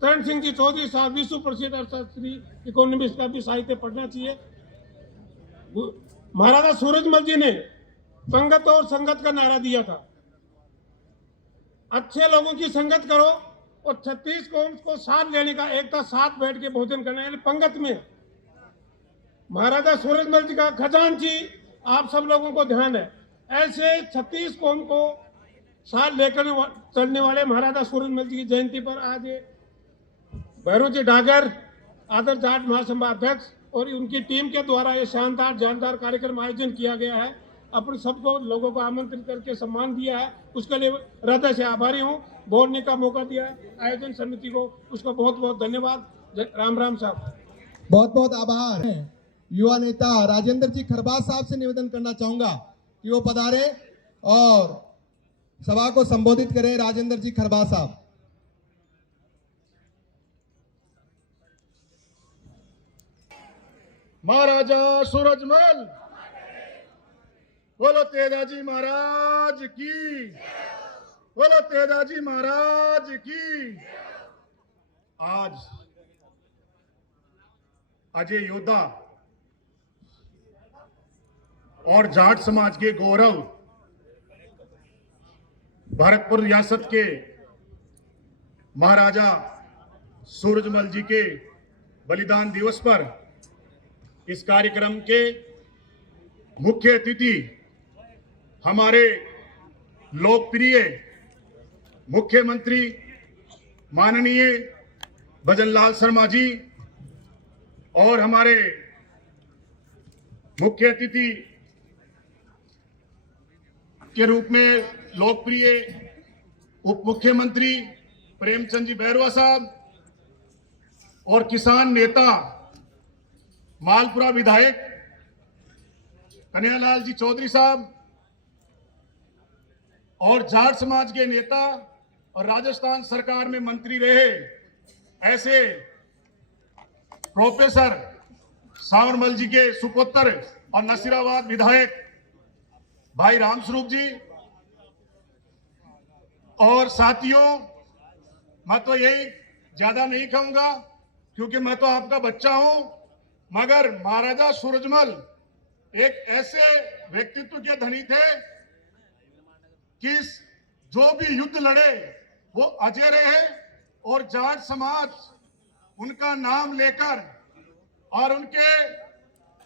चरण सिंह जी चौधरी साहब, विश्व प्रसिद्ध अर्थशास्त्री, इकोनॉमिस्ट का भी साहित्य पढ़ना चाहिए। महाराजा सूरजमल जी ने संगत और संगत का नारा दिया था। अच्छे लोगों की संगत करो और 36 कौम को साथ लेने का, एक था साथ बैठ के भोजन करना, यानी पंगत में। महाराजा सूरजमल जी का खजांची आप सब लोगों को ध्यान है। ऐसे 36 कौम को साथ लेकर चलने वाले महाराजा सूरजमल जी की जयंती पर आज भैरव जी डागर, आदर जाट महासभा अध्यक्ष और उनकी टीम के द्वारा ये शानदार जानदार कार्यक्रम आयोजन किया गया है। अपने सबको लोगों को आमंत्रित करके सम्मान दिया है, उसके लिए हृदय से आभारी हूँ। बोलने का मौका दिया है आयोजन समिति को, उसका बहुत बहुत धन्यवाद। राम राम साहब, बहुत बहुत आभार। युवा नेता राजेंद्र जी खरबाज साहब से निवेदन करना चाहूंगा कि वो पधारे और सभा को संबोधित करें। राजेंद्र जी खरबाज साहब। महाराजा सूरजमल, बोलो तेजाजी महाराज की, बोलो तेजाजी महाराज की। आज अजय योद्धा और जाट समाज के गौरव, भरतपुर रियासत के महाराजा सूरजमल जी के बलिदान दिवस पर इस कार्यक्रम के मुख्य अतिथि हमारे लोकप्रिय मुख्यमंत्री माननीय भजनलाल शर्मा जी और हमारे मुख्य अतिथि के रूप में लोकप्रिय उप मुख्यमंत्री प्रेमचंद जी बैरवा साहब और किसान नेता मालपुरा विधायक कन्हैयालाल जी चौधरी साहब और जाट समाज के नेता और राजस्थान सरकार में मंत्री रहे ऐसे प्रोफेसर सावरमल जी के सुपुत्र और नसीराबाद विधायक भाई रामस्वरूप जी और साथियों, मैं तो यही ज्यादा नहीं कहूंगा क्योंकि मैं तो आपका बच्चा हूं, मगर महाराजा सूरजमल एक ऐसे व्यक्तित्व के धनी थे कि जो भी युद्ध लड़े वो अजय रहे और जाट समाज उनका नाम लेकर और उनके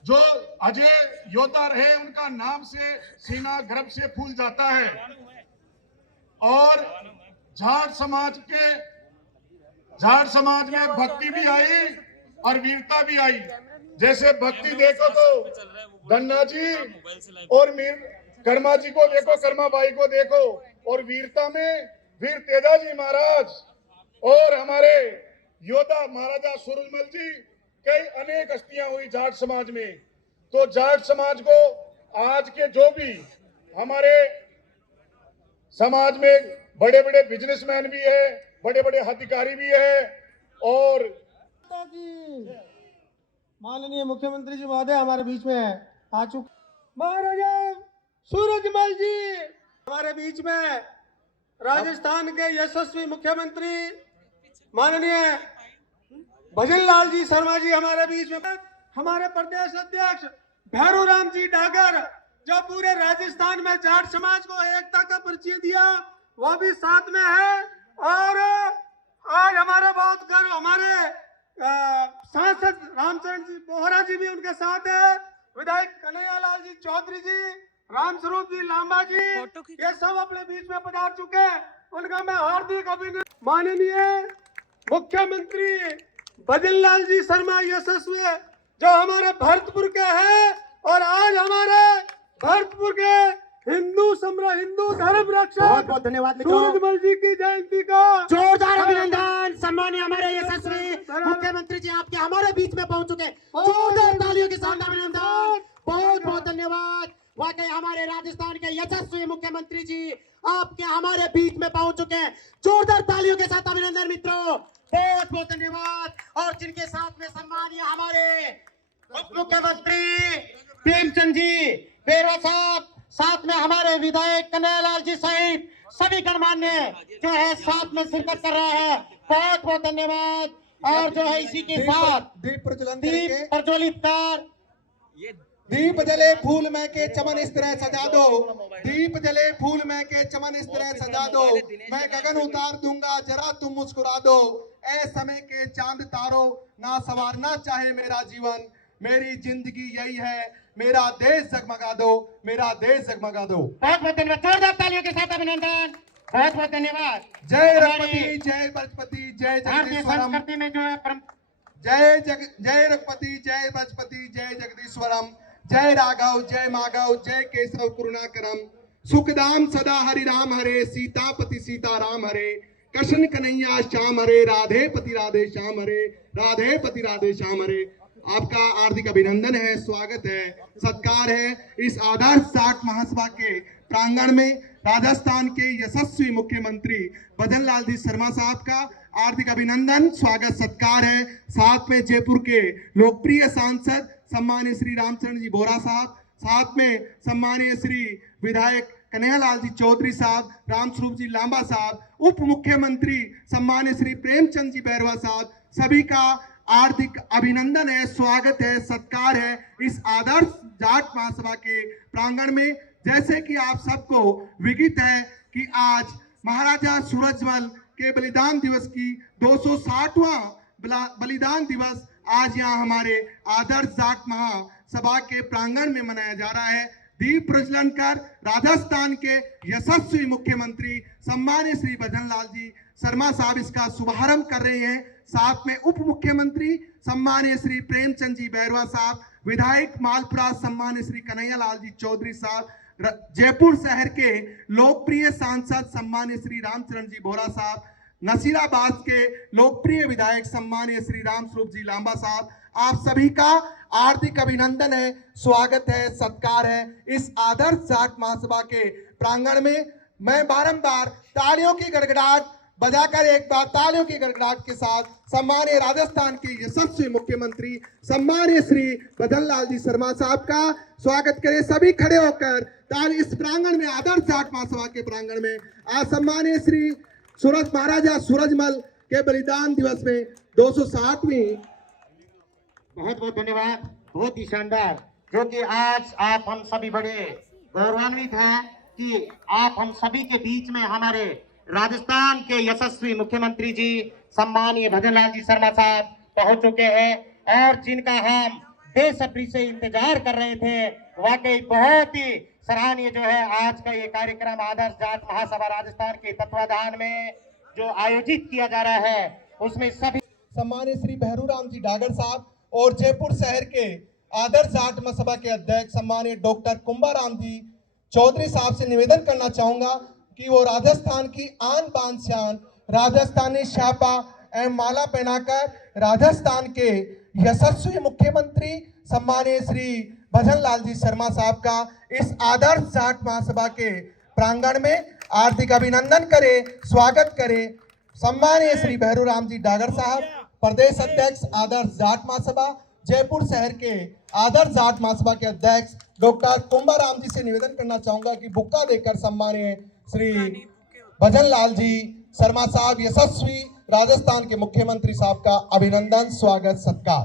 जो अजय योद्धा रहे उनका नाम से सीना गर्व से फूल जाता है। और जाट समाज में भक्ति भी आई और वीरता भी आई। जैसे भक्ति देखो तो गन्ना जी और कर्मा जी को देखो, कर्मा बाई को देखो, और वीरता में वीर तेजाजी महाराज और हमारे योद्धा महाराजा सूरजमल जी, कई अनेक हस्तियां हुई जाट समाज में। तो जाट समाज को आज के जो भी हमारे समाज में बड़े बड़े बिजनेसमैन भी है, बड़े बड़े अधिकारी भी है, और माननीय मुख्यमंत्री जी महोदय हमारे बीच में आ चुके। महाराजा सूरजमल जी हमारे बीच में, राजस्थान के यशस्वी मुख्यमंत्री माननीय भजन लाल जी शर्मा जी हमारे बीच में, हमारे प्रदेश अध्यक्ष भैरू राम जी डागर, जो पूरे राजस्थान में जाट समाज को एकता का परिचय दिया, वो भी साथ में है। और आज हमारे बहुत गर्व, हमारे सांसद रामचरण जी बोहरा जी भी उनके साथ है, विधायक कन्हैयालाल जी चौधरी जी, रामस्वरूप जी लांबा जी, ये सब अपने बीच में पधार चुके हैं। उनका मैं हार्दिक अभिनंदन। माननीय मुख्यमंत्री भजन लाल जी शर्मा यशस्वी जो हमारे भरतपुर के हैं, और आज हमारे भरतपुर के हिंदू धर्म रक्षक बहुत बहुत धन्यवाद सूरजमल जी की जयंती का जोरदार अभिनंदन। सम्मानीय हमारे यशस्वी मुख्यमंत्री जी आपके हमारे बीच में पहुंच चुके, जोरदार तालियों के साथ अभिनंदन। बहुत बहुत धन्यवाद। वाकई हमारे राजस्थान के यशस्वी मुख्यमंत्री जी आपके हमारे बीच में पहुंच चुके हैं, जोरदार तालियों के साथ अभिनंदन मित्रों, बहुत बहुत धन्यवाद। और जिनके साथ में सम्मानीय हमारे उप मुख्यमंत्री प्रेमचंद जी बेरवा साहब, साथ में हमारे विधायक कन्हैयालाल जी सहित सभी गणमान्य जो है साथ में शिरकत कर रहे हैं, बहुत बहुत धन्यवाद। और जो है इसी के साथ दीप प्रज्वलन दीप प्रज्वलित कर, दीप जले फूल में के चमन इस तरह सजा दो, दीप जले फूल में के चमन इस तरह सजा दो, मैं गगन उतार दूंगा जरा तुम मुस्कुरा दो, ऐ समय के चांद तारो ना सवारना चाहे मेरा जीवन, मेरी जिंदगी यही है, मेरा देश जगमगा दो, मेरा देश जगमगा दो। बहुत बहुत धन्यवाद। जोरदार तालियों के साथ अभिनंदन, बहुत बहुत धन्यवाद। जय रघुपति जय बृहस्पति जय जगदीश्वरम, संस्कृति में जो है जय रघुपति जय बृहस्पति जय जगदीश्वरम, जय राघव जय माधव जय केशव करुणाकरम, सुखदाम सदा हरि राम हरे, सीतापति सीता राम हरे, कृष्ण कन्हैया श्याम हरे, राधे पति राधे श्याम हरे, राधे पति राधे श्याम हरे। आपका हार्दिक अभिनंदन है, स्वागत है, सत्कार है। इस आदर्श जाट महासभा के प्रांगण में राजस्थान के यशस्वी मुख्यमंत्री भजन लाल जी शर्मा साहब का हार्दिक अभिनंदन, स्वागत, सत्कार है। साथ में जयपुर के लोकप्रिय सांसद सम्मानीय श्री रामचरण जी बोहरा साहब, साथ में सम्मानीय श्री विधायक कन्हैयालाल जी चौधरी साहब, रामस्वरूप जी लांबा साहब, उप मुख्यमंत्री सम्मानीय श्री प्रेमचंद जी बैरवा साहब, सभी का हार्दिक अभिनंदन है, स्वागत है, सत्कार है इस आदर्श जाट महासभा के प्रांगण में। जैसे कि आप सबको विदित है कि आज महाराजा सूरजमल के बलिदान दिवस की 260वां बलिदान दिवस आज यहाँ हमारे आदर्श जाट महासभा के प्रांगण में मनाया जा रहा है। दीप प्रज्वलन कर राजस्थान के यशस्वी मुख्यमंत्री सम्मानीय श्री भजन लाल जी शर्मा साहब इसका शुभारंभ कर रहे हैं। साथ में उप मुख्यमंत्री सम्मानीय श्री प्रेमचंद जी बैरवा साहब, विधायक मालपुरा सम्मानीय श्री कन्हैयालाल जी चौधरी साहब, जयपुर शहर के लोकप्रिय सांसद सम्मानीय श्री रामचरण जी बोहरा साहब, नसीराबाद के लोकप्रिय विधायक सम्मानीय श्री रामस्वरूप जी लांबा साहब, आप सभी का हार्दिक अभिनंदन है, स्वागत है, सत्कार है इस आदर्श जाट महासभा के प्रांगण में। मैं बारंबार तालियों की गड़गड़ाहट बजाकर एक बार तालियों की गड़गड़ाहट के साथ सम्मानीय राजस्थान के यशस्वी मुख्यमंत्री सम्मानीय श्री भजन लाल जी शर्मा साहब का स्वागत करें। सभी खड़े होकर ताली इस प्रांगण में, आदर्श जाट महासभा के प्रांगण में आज सम्मानीय श्री महाराजा सूरजमल के बलिदान दिवस में 260वीं। बहुत बहुत धन्यवाद, बहुत ही शानदार, जो कि आज आप हम सभी बड़े गौरवान्वित हैं कि आप हम सभी के बीच में हमारे राजस्थान के यशस्वी मुख्यमंत्री जी सम्मानीय भजन लाल जी शर्मा साहब पहुंच चुके हैं, और जिनका हम बेसब्री से इंतजार कर रहे थे। वाकई बहुत ही सराहनीय जो है आज का ये कार्यक्रम आदर्श जाट महासभा राजस्थान के तत्वाधान में जो आयोजित किया जा रहा है, उसमें सभी सम्मानीय श्री भैरू राम जी डागर साहब और जयपुर शहर के आदर्श जाट महासभा के अध्यक्ष सम्मानीय डॉक्टर कुंभाराम जी चौधरी साहब से निवेदन करना चाहूंगा कि वो राजस्थान की आन बान शान राजस्थानी छापा एवं माला पहनाकर राजस्थान के यशस्वी मुख्यमंत्री सम्मानीय श्री भजन लाल जी शर्मा साहब का इस आदर्श जाट महासभा के प्रांगण में हार्दिक अभिनंदन करें, स्वागत करें। सम्मानीय श्री भैरू राम जी डागर साहब, प्रदेश अध्यक्ष आदर्श जाट महासभा जयपुर शहर के आदर्श जाट महासभा के अध्यक्ष डॉक्टर कुंभाराम जी से निवेदन करना चाहूंगा कि बुक्का देकर सम्मानीय श्री भजन लाल जी शर्मा साहब यशस्वी राजस्थान के मुख्यमंत्री साहब का अभिनंदन, स्वागत, सत्कार।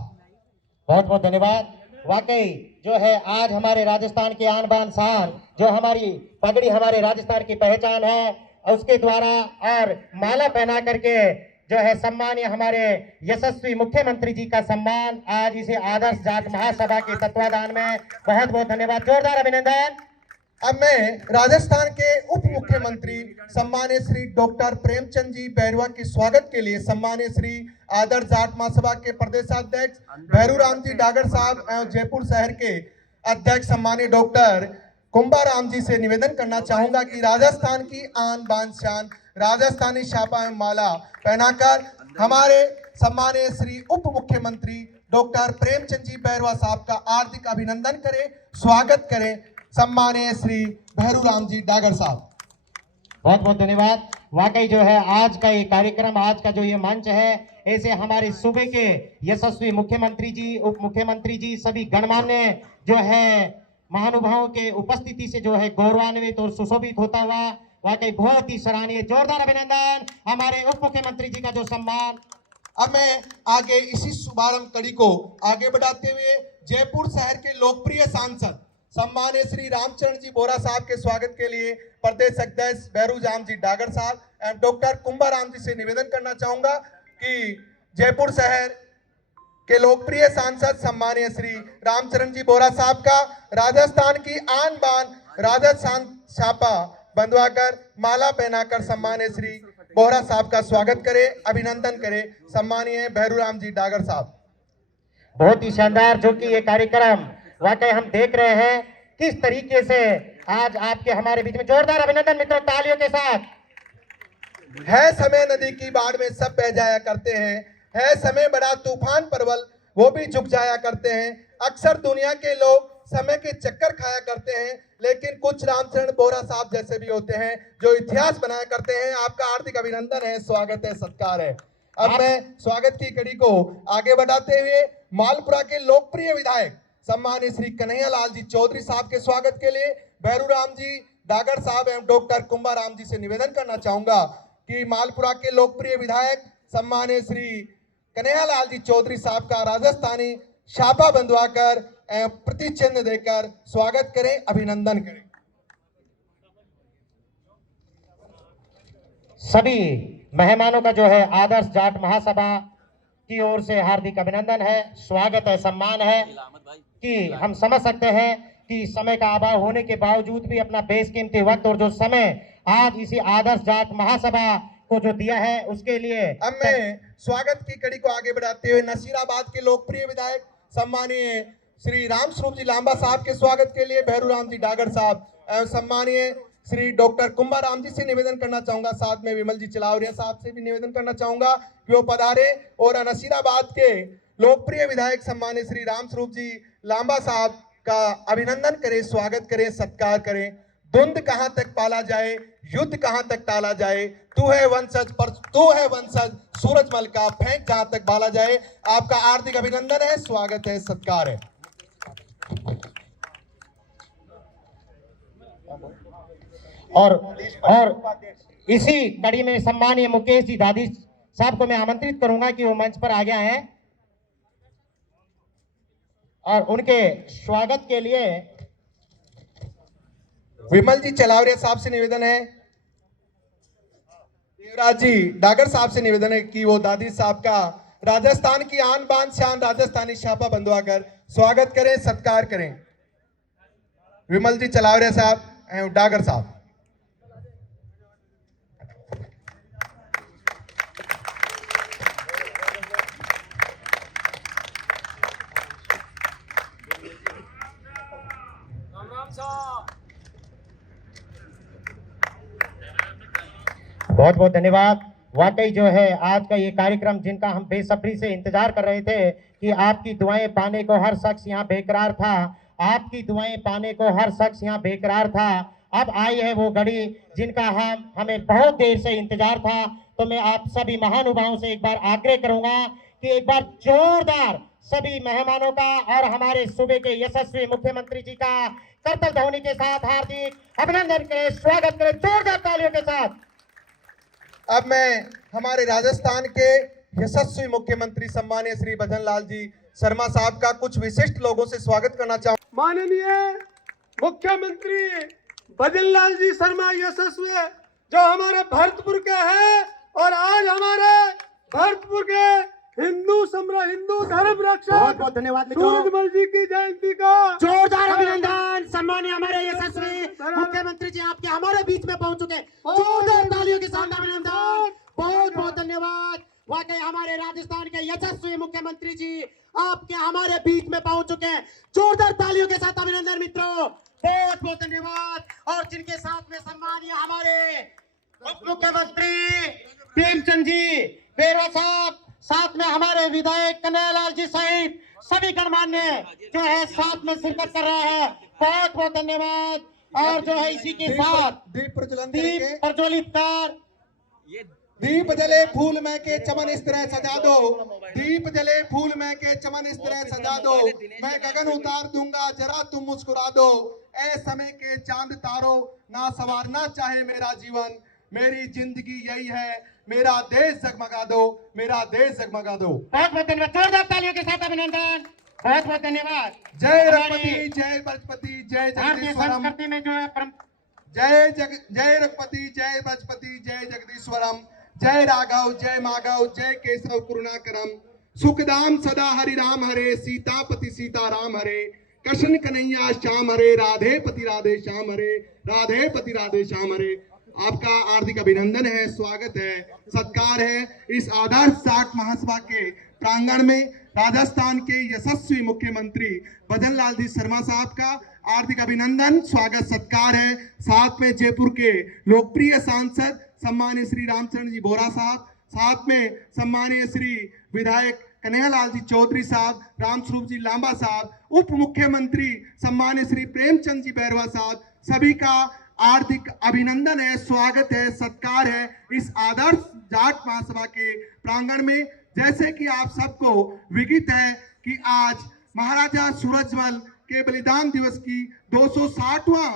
बहुत बहुत धन्यवाद। वाकई जो है आज हमारे राजस्थान की आन बान शान, जो हमारी पगड़ी हमारे राजस्थान की पहचान है, उसके द्वारा और माला पहना करके जो है सम्मानीय हमारे यशस्वी मुख्यमंत्री जी का सम्मान आज इसे आदर्श जाट महासभा के तत्वाधान में बहुत बहुत धन्यवाद, जोरदार अभिनंदन। अब मैं राजस्थान के उप मुख्यमंत्री सम्मानीय श्री डॉक्टर प्रेमचंद जी बैरवा के स्वागत के लिए सम्मानीय श्री आदर्श जाट महासभा के प्रदेशाध्यक्ष भैरू राम जी डागर साहब एवं जयपुर शहर के अध्यक्ष सम्मानीय डॉक्टर कुंभाराम जी से निवेदन करना चाहूंगा कि राजस्थान की आन बान शान राजस्थानी छापा एवं माला पहनाकर हमारे सम्मानीय श्री उप मुख्यमंत्री डॉक्टर प्रेमचंद जी बैरवा साहब का हार्दिक अभिनंदन करें, स्वागत करें। सम्मानीय श्री भैरू राम जी डागर साहब, बहुत बहुत धन्यवाद। वाकई जो है आज का ये कार्यक्रम, आज का जो ये मंच है, ऐसे हमारे सूबे के यशस्वी मुख्यमंत्री जी, उप मुख्यमंत्री जी, सभी गणमान्य जो है महानुभावों के उपस्थिति से जो है गौरवान्वित और सुशोभित होता हुआ वाकई बहुत ही सराहनीय, जोरदार अभिनंदन हमारे उप मुख्यमंत्री जी का जो सम्मान। अब मैं आगे इसी शुभारंभ कड़ी को आगे बढ़ाते हुए जयपुर शहर के लोकप्रिय सांसद सम्मानीय श्री रामचरण जी बोरा साहब के स्वागत के लिए प्रदेश अध्यक्ष भैरू राम जी डागर साहब एवं डॉक्टर कुंभाराम जी से निवेदन करना चाहूंगा कि जयपुर शहर के लोकप्रिय सांसद सम्मानीय श्री रामचरण जी बोरा साहब का राजस्थान की आन बान राजस्थान छापा बंधवाकर माला पहनाकर सम्मानीय श्री बोरा साहब का स्वागत करें, अभिनंदन करें। सम्मानीय भैरू राम जी डागर साहब, बहुत ही शानदार जो कि ये कार्यक्रम वाकई हम देख रहे हैं किस तरीके से आज आपके हमारे बीच में, जोरदार अभिनंदन मित्रों तालियों के साथ। है समय नदी की बाढ़ में सब बह जाया करते हैं, है समय बड़ा तूफान परवल वो भी झुक जाया करते हैं। अक्सर दुनिया के लोग समय के चक्कर खाया करते हैं, लेकिन कुछ रामचरण बोरा साहब जैसे भी होते हैं जो इतिहास बनाया करते हैं। आपका हार्दिक अभिनंदन है, स्वागत है, सत्कार है। अब मैं स्वागत की कड़ी को आगे बढ़ाते हुए मालपुरा के लोकप्रिय विधायक सम्मानीय श्री कन्हैया लाल जी चौधरी साहब के स्वागत के लिए भैरू राम जी डागर साहब एवं डॉक्टर कुंभाराम जी से निवेदन करना चाहूंगा कि मालपुरा के लोकप्रिय विधायक सम्मानीय श्री कन्हैया लाल जी चौधरी साहब का राजस्थानी छापा बंधवाकर एवं प्रति चिन्ह देकर स्वागत करें, अभिनंदन करें। सभी मेहमानों का जो है आदर्श जाट महासभा की ओर से हार्दिक अभिनंदन है, स्वागत है, सम्मान है कि हम समझ सकते हैं कि समय का अभाव होने के बावजूद भी अपना बेशकीमती वक्त और जो समय आज इसी आदर्श जाट महासभा को जो दिया है उसके लिए अब मैं स्वागत की कड़ी को आगे बढ़ाते हुए नसीराबाद के लोकप्रिय विधायक सम्मानीय श्री राम स्वरूप जी लांबा साहब के स्वागत के लिए भैरू राम जी डागर साहब एवं सम्मानीय श्री डॉक्टर कुंभाराम जी से निवेदन करना चाहूंगा, साथ में विमल जी चिलावरिया साहब से भी निवेदन करना चाहूंगा कि वो पधारे और नसीराबाद के लोकप्रिय विधायक सम्मानीय श्री राम स्वरूप जी लांबा साहब का अभिनंदन करें, स्वागत करें, सत्कार करें। धुंध कहां तक पाला जाए, युद्ध कहां तक टाला जाए, तू है वंशज सूरजमल का फेंक जहां तक बाला जाए। आपका हार्दिक अभिनंदन है, स्वागत है, सत्कार है। और इसी कड़ी में सम्मानीय मुकेश जी दादी साहब को मैं आमंत्रित करूंगा कि वो मंच पर आ गया है और उनके स्वागत के लिए विमल जी चलावरिया साहब से निवेदन है, देवराज जी डागर साहब से निवेदन है कि वो दादी साहब का राजस्थान की आन बान शान राजस्थानी छापा बंधवाकर स्वागत करें, सत्कार करें। विमल जी चलावरिया साहब एवं डागर साहब, बहुत बहुत धन्यवाद। वाकई जो है आज का ये कार्यक्रम जिनका हम बेसब्री से इंतजार कर रहे थे कि आपकी दुआएं पाने को हर शख्स यहाँ बेकरार था, आपकी दुआएं पाने को हर शख्स यहाँ बेकरार था। अब आई है वो घड़ी जिनका हमें बहुत देर से इंतजार था। तो मैं आप सभी महानुभावों से एक बार आग्रह करूंगा कि एक बार जोरदार सभी मेहमानों का और हमारे सूबे के यशस्वी मुख्यमंत्री जी का करतल ध्वनि के साथ हार्दिक अभिनंदन करें, स्वागत करें जोरदार तालियों के साथ। अब मैं हमारे राजस्थान के यशस्वी मुख्यमंत्री सम्मानीय श्री भजन लाल जी शर्मा साहब का कुछ विशिष्ट लोगों से स्वागत करना चाहूँ। माननीय मुख्यमंत्री भजन लाल जी शर्मा यशस्वी जो हमारे भरतपुर के हैं और आज हमारे भरतपुर के हिंदू धर्म रक्षक बहुत बहुत धन्यवाद सूरजमल जी की जयंती का जोरदार अभिनंदन। सम्मानीय हमारे यशस्वी मुख्यमंत्री जी आपके हमारे बीच में पहुंच चुके, जोरदार तालियों के साथ अभिनंदन। बहुत बहुत धन्यवाद। वाकई हमारे राजस्थान के यशस्वी मुख्यमंत्री जी आपके हमारे बीच में पहुंच चुके हैं, जोरदार तालियों के साथ अभिनंदन मित्रों, बहुत बहुत धन्यवाद। और जिनके साथ में सम्मानीय हमारे उप मुख्यमंत्री प्रेमचंद जी बेरवा साहब, साथ में हमारे विधायक कन्हैयालाल जी सहित सभी गणमान्य जो है साथ में शिरकत कर रहे हैं, बहुत बहुत धन्यवाद। और जो है इसी के साथ दीप प्रज्वलन दीप प्रज्वलित कर, दीप जले फूल में के चमन इस तरह सजा दो, दीप जले फूल में के चमन इस तरह सजा दो, मैं गगन उतार दूंगा जरा तुम मुस्कुरा दो, ऐ समय के चांद तारो ना सवारना चाहे मेरा जीवन, मेरी जिंदगी यही है, मेरा देश जगमगा दो, मेरा देश जगमगा दो। बहुत बहुत धन्यवाद, जोरदार तालियों के साथ अभिनंदन, बहुत बहुत धन्यवाद। जय रघुपति जय बृहस्पति जय भारतीय जगदीश्वरम, संस्कृति में जो है जय रघुपति जय बृहस्पति जय जगदीश्वरम, जय राघव जय माधव जय केशव करुणाकरम, सुखदाम सदा हरि राम हरे, सीतापति सीता राम हरे, कृष्ण कन्हैया श्याम हरे, राधे पति राधे श्याम हरे, राधे पति राधे श्याम हरे। आपका हार्दिक अभिनंदन है, स्वागत है, सत्कार है। इस आदर्श जाट महासभा के प्रांगण में राजस्थान के यशस्वी मुख्यमंत्री भजन लाल जी शर्मा साहब का हार्दिक अभिनंदन, स्वागत, सत्कार है। साथ में जयपुर के लोकप्रिय सांसद सम्मानीय श्री रामचरण जी बोरा साहब, साथ में सम्मानीय श्री विधायक कन्हैयालाल जी चौधरी साहब, रामस्वरूप जी लांबा साहब, उप मुख्यमंत्री सम्मानीय श्री प्रेमचंद जी बैरवा साहब, सभी का हार्दिक अभिनंदन है, स्वागत है, सत्कार है इस आदर्श जाट महासभा के प्रांगण में। जैसे कि आप सबको विदित है कि आज महाराजा सूरजमल के बलिदान दिवस की 260वां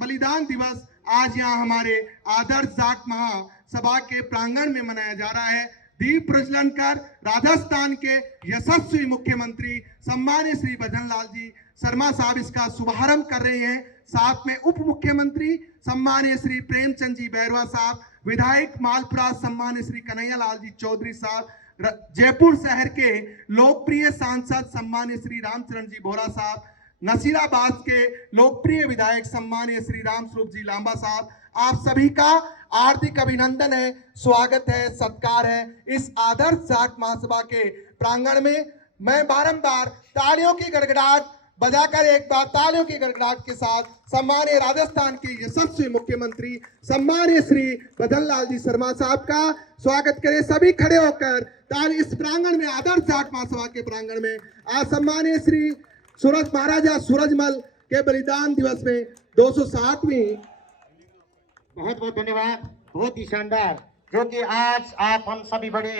बलिदान दिवस आज यहाँ हमारे आदर्श जाट महासभा के प्रांगण में मनाया जा रहा है। दीप प्रज्वलन कर राजस्थान के यशस्वी मुख्यमंत्री सम्मानीय श्री भजन लाल जी शर्मा साहब इसका शुभारंभ कर रहे हैं। साथ में उप मुख्यमंत्री सम्मानीय श्री प्रेमचंद जी बैरवा साहब, विधायक मालपुरा सम्मानीय श्री कन्हैयालाल जी चौधरी साहब, जयपुर शहर के लोकप्रिय सांसद सम्मानीय श्री रामचरण जी बोरा साहब, नसीराबाद के लोकप्रिय विधायक सम्मानीय श्री रामस्वरूप जी लांबा साहब, आप सभी का हार्दिक अभिनंदन है, स्वागत है, सत्कार है इस आदर्श जाट महासभा के प्रांगण में। मैं बारंबार तालियों की गड़गड़ाहट बजाकर एक बार तालियों की गड़गड़ाहट के साथ सम्मानीय राजस्थान के यशस्वी मुख्यमंत्री सम्मानीय श्री भजन लाल जी शर्मा साहब का स्वागत करें। सभी खड़े होकर ताली इस प्रांगण में, आदर्श जाट महासभा के प्रांगण में आज सम्मानीय श्री महाराजा सूरजमल के बलिदान दिवस में 260वीं। बहुत बहुत धन्यवाद, बहुत ही शानदार, जो कि आज आप हम सभी बड़े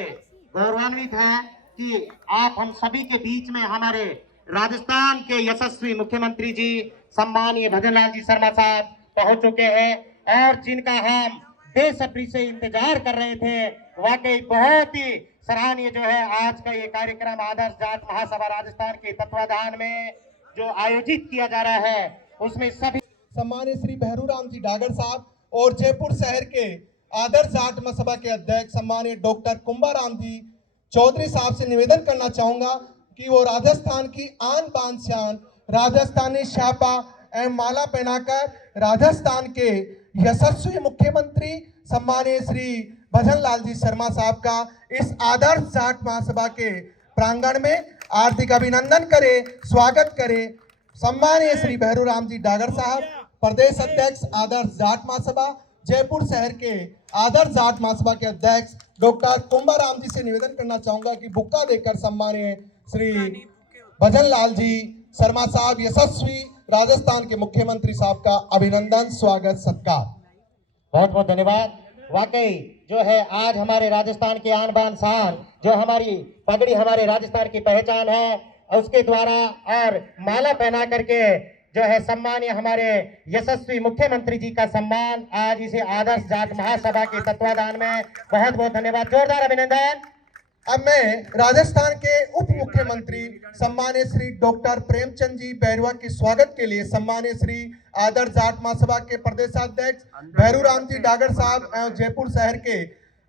गौरवान्वित हैं कि आप हम सभी के बीच में हमारे राजस्थान के यशस्वी मुख्यमंत्री जी सम्मानीय भजन लाल जी शर्मा साहब पहुंच चुके हैं और जिनका हम बेसब्री से इंतजार कर रहे थे। वाकई बहुत ही सराहनीय जो है आज का ये कार्यक्रम आदर्श जाट महासभा राजस्थान के तत्वाधान में जो आयोजित किया जा रहा है, उसमें सभी सम्मानीय श्री भैरूराम जी डागर साहब और जयपुर शहर के आदर्श जाट महासभा के अध्यक्ष सम्मानीय डॉक्टर कुंभाराम जी चौधरी साहब से निवेदन करना चाहूंगा कि वो राजस्थान की आन बान शान राजस्थानी शापा एवं माला पहनाकर राजस्थान के यशस्वी मुख्यमंत्री सम्मानीय श्री भजन लाल जी शर्मा साहब का इस आदर्श जाट महासभा के प्रांगण में हार्दिक अभिनंदन करे, स्वागत करे। सम्मानीय श्री भैरूराम जी डागर साहब, प्रदेश अध्यक्ष आदर्श जाट महासभा, जयपुर शहर के आदर्श जाट महासभा के अध्यक्ष डॉक्टर कुंभाराम जी से निवेदन करना चाहूंगा कि बुक्का देकर सम्मानित श्री भजन लाल जी शर्मा साहब यशस्वी राजस्थान के मुख्यमंत्री साहब का अभिनंदन, स्वागत, सत्कार। बहुत बहुत धन्यवाद। वाकई जो है आज हमारे राजस्थान के आन बान शान, जो हमारी पगड़ी हमारे राजस्थान की पहचान है, उसके द्वारा और माला पहना करके जो है सम्मानीय हमारे यशस्वी मुख्यमंत्री जी का सम्मान आज इसे आदर्श जाट महासभा के तत्वाधान में, बहुत बहुत धन्यवाद, जोरदार अभिनंदन। अब मैं राजस्थान के उप मुख्यमंत्री सम्मानित श्री डॉक्टर प्रेमचंद जी बैरवा के स्वागत के लिए सम्मानित श्री आदर्श जाट महासभा के प्रदेशाध्यक्ष भैरूराम जी डागर साहब एवं जयपुर शहर के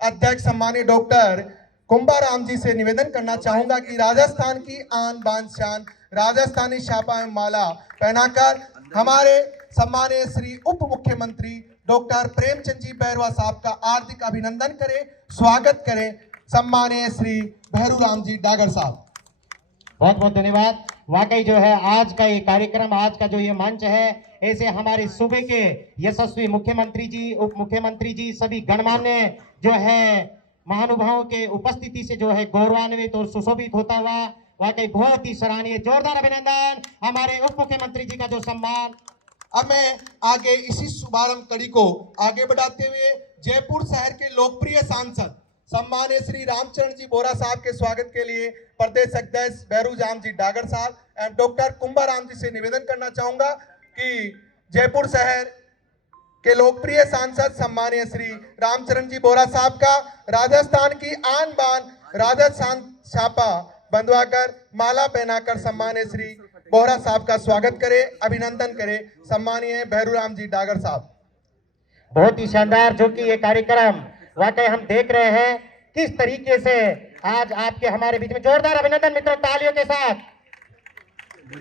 अध्यक्ष सम्मानित डॉक्टर कुंभाराम जी से निवेदन करना चाहूंगा कि राजस्थान की आन बान शान राजस्थानी छापा एवं माला पहनाकर हमारे सम्मानित श्री उप मुख्यमंत्री डॉक्टर प्रेमचंद जी बैरवा साहब का हार्दिक अभिनंदन करें, स्वागत करें सम्मानीय श्री भैरूराम जी डागर साहब। बहुत बहुत धन्यवाद। वाकई जो है आज का ये कार्यक्रम, आज का जो ये मंच है, ऐसे हमारे सूबे के यशस्वी मुख्यमंत्री जी, उप मुख्यमंत्री जी, सभी गणमान्य जो है महानुभावों के उपस्थिति से जो है गौरवान्वित और सुशोभित होता हुआ, वाकई बहुत ही सराहनीय, जोरदार अभिनंदन हमारे उप मुख्यमंत्री जी का जो सम्मान। अब मैं आगे इसी शुभारंभ कड़ी को आगे बढ़ाते हुए जयपुर शहर के लोकप्रिय सांसद सम्मानित श्री रामचरण जी बोरा साहब के स्वागत के लिए प्रदेश अध्यक्ष भैरूराम जी डागर साहब एवं डॉक्टर कुंभाराम जी से निवेदन करना चाहूंगा कि जयपुर शहर के लोकप्रिय सांसद सम्मानित श्री रामचरण जी बोरा साहब का राजस्थान की आन बान राजस्थान छापा बंधवाकर माला पहनाकर सम्मानित श्री बोरा साहब का स्वागत करे, अभिनंदन करे सम्मानीय भैरूराम जी डागर साहब। बहुत ही शानदार जो कि ये कार्यक्रम वाकई हम देख रहे हैं किस तरीके से आज आपके हमारे बीच में, जोरदार अभिनंदन मित्रों, तालियों के साथ।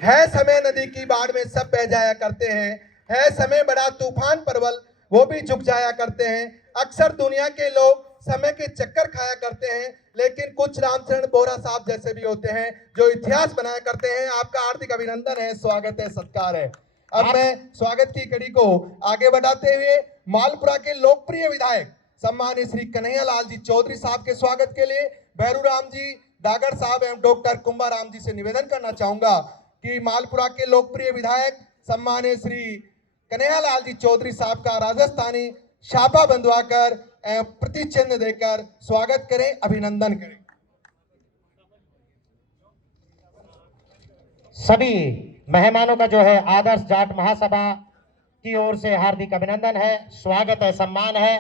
है समय नदी की बाढ़ में सब बह जाया करते हैं, है समय बड़ा तूफान परवल वो भी झुक जाया करते हैं। अक्सर दुनिया के लोग समय के चक्कर खाया करते हैं, लेकिन कुछ रामचरण बोरा साहब जैसे भी होते हैं जो इतिहास बनाया करते हैं। आपका हार्दिक अभिनंदन है, स्वागत है, सत्कार है। अब मैं स्वागत की कड़ी को आगे बढ़ाते हुए मालपुरा के लोकप्रिय विधायक सम्मानित श्री कन्हैया लाल जी चौधरी साहब के स्वागत के लिए भैरूराम जी डागर साहब एवं डॉक्टर कुंभाराम जी से निवेदन करना चाहूंगा कि मालपुरा के लोकप्रिय विधायक सम्मानित श्री कन्हैया लाल जी चौधरी साहब का राजस्थानी छापा बंधवाकर एवं प्रतीक चिन्ह देकर स्वागत करें, अभिनंदन करें। सभी मेहमानों का जो है आदर्श जाट महासभा की ओर से हार्दिक अभिनंदन है, स्वागत है, सम्मान है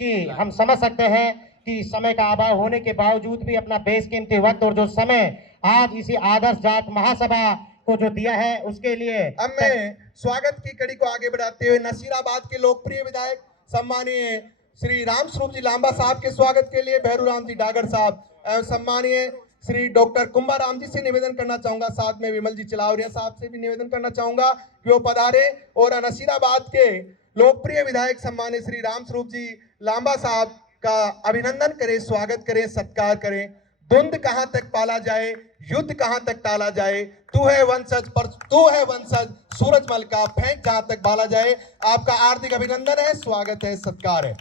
कि हम समझ सकते हैं कि समय का अभाव होने के बावजूद भी अपना बेशकीमती वक्त और जो समय आज इसी आदर्श जाट महासभा को जो दिया है उसके लिए अब मैं स्वागत की कड़ी को आगे बढ़ाते हुए नसीराबाद के लोकप्रिय विधायक सम्मानीय श्री राम स्वरूप जी लांबा साहब के स्वागत के लिए भैरूराम जी डागर साहब एवं सम्मानीय श्री डॉक्टर कुंभाराम जी से निवेदन करना चाहूंगा, साथ में विमल जी चलावरिया साहब से भी निवेदन करना चाहूंगा कि वो पधारे और नसीराबाद के लोकप्रिय विधायक सम्मानित श्री राम स्वरूप जी लांबा साहब का अभिनंदन करें, स्वागत करें, सत्कार करें। धुंध कहां तक पाला जाए, युद्ध कहां तक टाला जाए, तू है वंशज सूरजमल का फेंक जहां तक बाला जाए। आपका हार्दिक अभिनंदन है, स्वागत है, सत्कार है।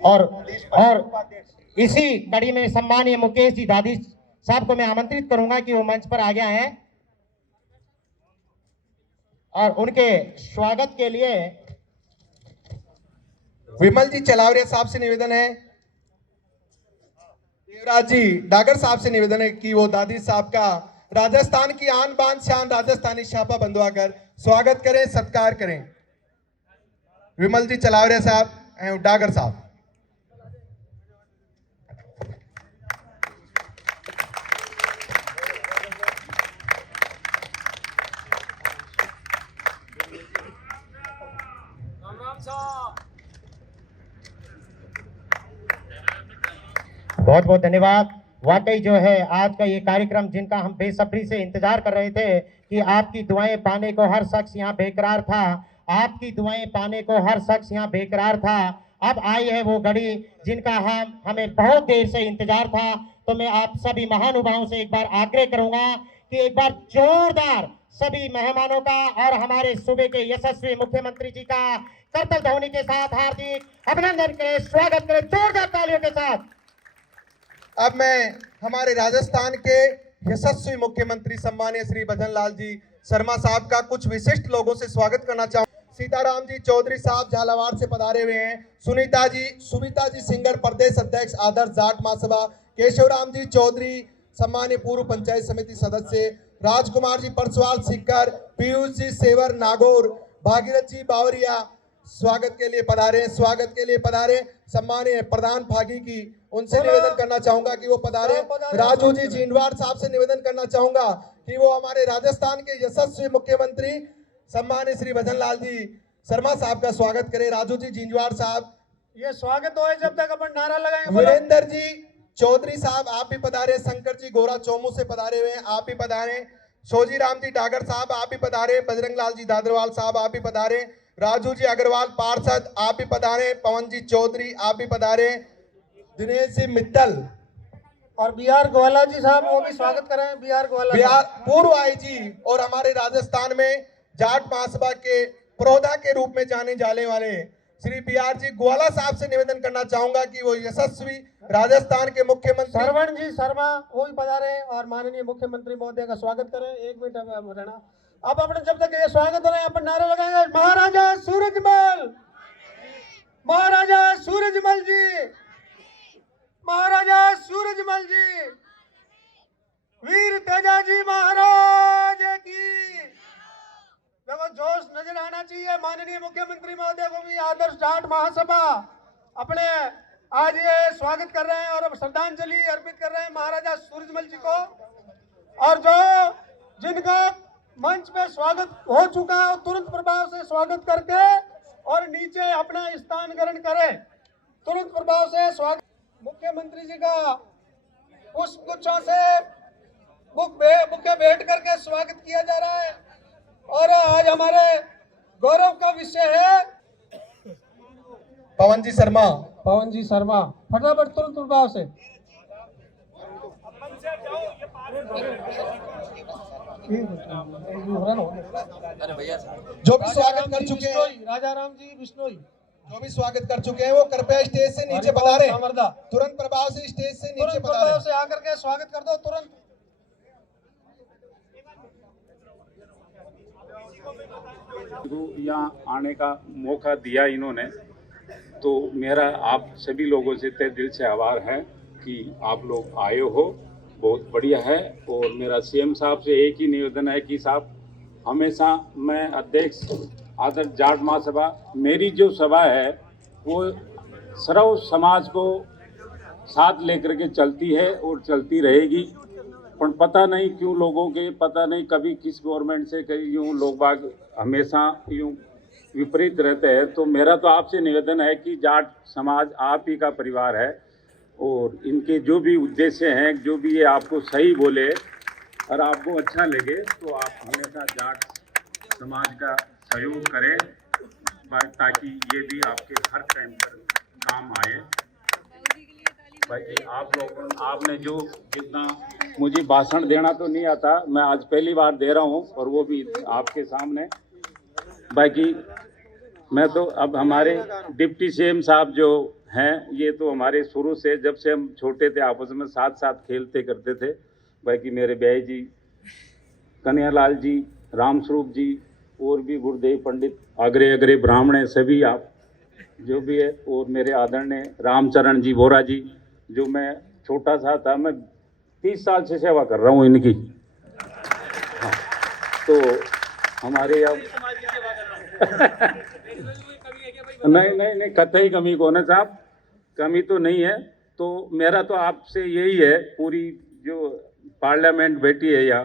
और इसी कड़ी में सम्मानीय मुकेश जी दादी साहब को मैं आमंत्रित करूंगा कि वो मंच पर आ गया है और उनके स्वागत के लिए विमल जी चलावरिया साहब से निवेदन है, देवराज जी डागर साहब से निवेदन है कि वो दादी साहब का राजस्थान की आन बान शान राजस्थानी छापा बंधवाकर स्वागत करें, सत्कार करें। विमल जी चलावरिया साहब एवं डागर साहब। बहुत बहुत धन्यवाद। वाकई जो है आज का ये कार्यक्रम जिनका हम बेसब्री से इंतजार कर रहे थे कि आपकी दुआएं पाने को हर शख्स यहाँ बेकरार था, आपकी दुआएं पाने को हर शख्स यहाँ बेकरार था। अब आई है वो घड़ी जिनका हमें बहुत देर से इंतजार था। तो मैं आप सभी महानुभावों से एक बार आग्रह करूंगा कि एक बार जोरदार सभी मेहमानों का और हमारे सूबे के यशस्वी मुख्यमंत्री जी का करतल ध्वनि के साथ हार्दिक अभिनंदन करें, स्वागत करें जोरदार तालियों के साथ। अब मैं हमारे राजस्थान के यशस्वी मुख्यमंत्री सम्मानीय श्री भजन लाल जी शर्मा साहब का कुछ विशिष्ट लोगों से स्वागत करना चाहूँ। सीताराम जी चौधरी साहब झालावाड़ से पधारे हुए हैं। सुनीता जी सिंगर प्रदेश अध्यक्ष आदर्श जाट महासभा। केशवराम जी चौधरी सम्मान्य पूर्व पंचायत समिति सदस्य। राजकुमार जी परसवाल सिक्कर। पीयूष जी सेवर नागौर। भागीरथ जी बावरिया स्वागत के लिए पधारे। सम्मान्य प्रधान फागी की उनसे निवेदन करना चाहूंगा कि वो पधारे। राजू जी जिंडवाड़ साहब से निवेदन करना चाहूंगा कि वो हमारे राजस्थान के यशस्वी मुख्यमंत्री सम्मान्य श्री भजन लाल जी शर्मा साहब का स्वागत करें। राजू जी जिंजवाड़ साहब, ये स्वागत हो जब तक अपन नारा लगाएंगे। वीरेंद्र जी चौधरी साहब आप भी पधारे। शंकर जी गोरा चौमू से पधारे हुए हैं, आप भी पधारे। शोजी राम जी डागर साहब आप भी पधारे। बजरंग लाल जी दादरवाल साहब आप भी पधारे। राजू जी अग्रवाल पार्षद आप भी पधारे। पवन जी चौधरी आप भी पधारे। दिनेश जी मित्तल और बिहार ग्वाला जी साहब वो भी स्वागत करें। बिहार पूर्व आईजी और हमारे राजस्थान में जाट महासभा के प्रोधा के रूप में जाने जाने वाले श्री बिहार जी ग्वाला साहब से निवेदन करना चाहूंगा कि वो यशस्वी राजस्थान के मुख्यमंत्री सरवण जी शर्मा वो भी पधारे और माननीय मुख्यमंत्री महोदय का स्वागत करें। एक मिनट रहना। अब अपने जब तक ये स्वागत हो रहे हैं अपन नारा लगाएंगे। महाराजा सूरजमल, महाराजा सूरजमल जी, महाराजा सूरजमल जी, वीर तेजाजी महाराज की। देखो जोश नजर आना चाहिए। माननीय मुख्यमंत्री महोदय को भी आदर्श जाट महासभा अपने आज ये स्वागत कर रहे हैं और श्रद्धांजलि अर्पित कर रहे हैं महाराजा सूरजमल जी को। और जो जिनका मंच पे स्वागत हो चुका है तुरंत प्रभाव से स्वागत करके और नीचे अपना स्थान ग्रहण करें। तुरंत प्रभाव से स्वागत मुख्यमंत्री जी का पुष्प गुच्छों से बुके भेंट करके स्वागत किया जा रहा है। और आज हमारे गौरव का विषय है पवन जी शर्मा फटाफट तुरंत प्रभाव से। जो भी स्वागत कर चुके हैं राजा राम जी बिश्नोई जो भी स्वागत कर चुके हैं वो कृपया स्टेज से नीचे पधारें। तुरंत प्रभाव से स्टेज से नीचे पधारें। से आकर के स्वागत कर दो तुरंत। यहाँ आने का मौका दिया इन्होंने, तो मेरा आप सभी लोगों से तहे दिल से आभार है कि आप लोग आए हो, बहुत बढ़िया है। और मेरा सीएम साहब से एक ही निवेदन है कि साहब हमेशा मैं अध्यक्ष आदर्श जाट महासभा, मेरी जो सभा है वो सर्व समाज को साथ लेकर के चलती है और चलती रहेगी। पर पता नहीं क्यों लोगों के पता नहीं कभी किस गवर्नमेंट से कहीं यूँ लोग बाग हमेशा यूँ विपरीत रहते हैं। तो मेरा तो आपसे निवेदन है कि जाट समाज आप ही का परिवार है और इनके जो भी उद्देश्य हैं, जो भी ये आपको सही बोले और आपको अच्छा लगे तो आप हमेशा जाट समाज का सहयोग करें ताकि ये भी आपके हर टाइम पर काम आए। भाई आप लोगों आपने जो जितना मुझे भाषण देना तो नहीं आता, मैं आज पहली बार दे रहा हूँ और वो भी आपके सामने। बाकी मैं तो अब हमारे डिप्टी सीएम साहब जो हैं ये तो हमारे शुरू से जब से हम छोटे थे आपस में साथ साथ खेलते करते थे। बाकी मेरे ब्याई जी कन्हैयालाल जी, रामस्वरूप जी और भी गुरुदेव पंडित अग्रे अग्रे ब्राह्मण सभी आप जो भी है, और मेरे आदरणीय रामचरण जी बोरा जी, जो मैं छोटा सा था, मैं 30 साल से सेवा कर रहा हूँ इनकी। हाँ, तो हमारे अब नहीं कतई कमी को ना साहब, कमी तो नहीं है। तो मेरा तो आपसे यही है, पूरी जो पार्लियामेंट बैठी है यहाँ,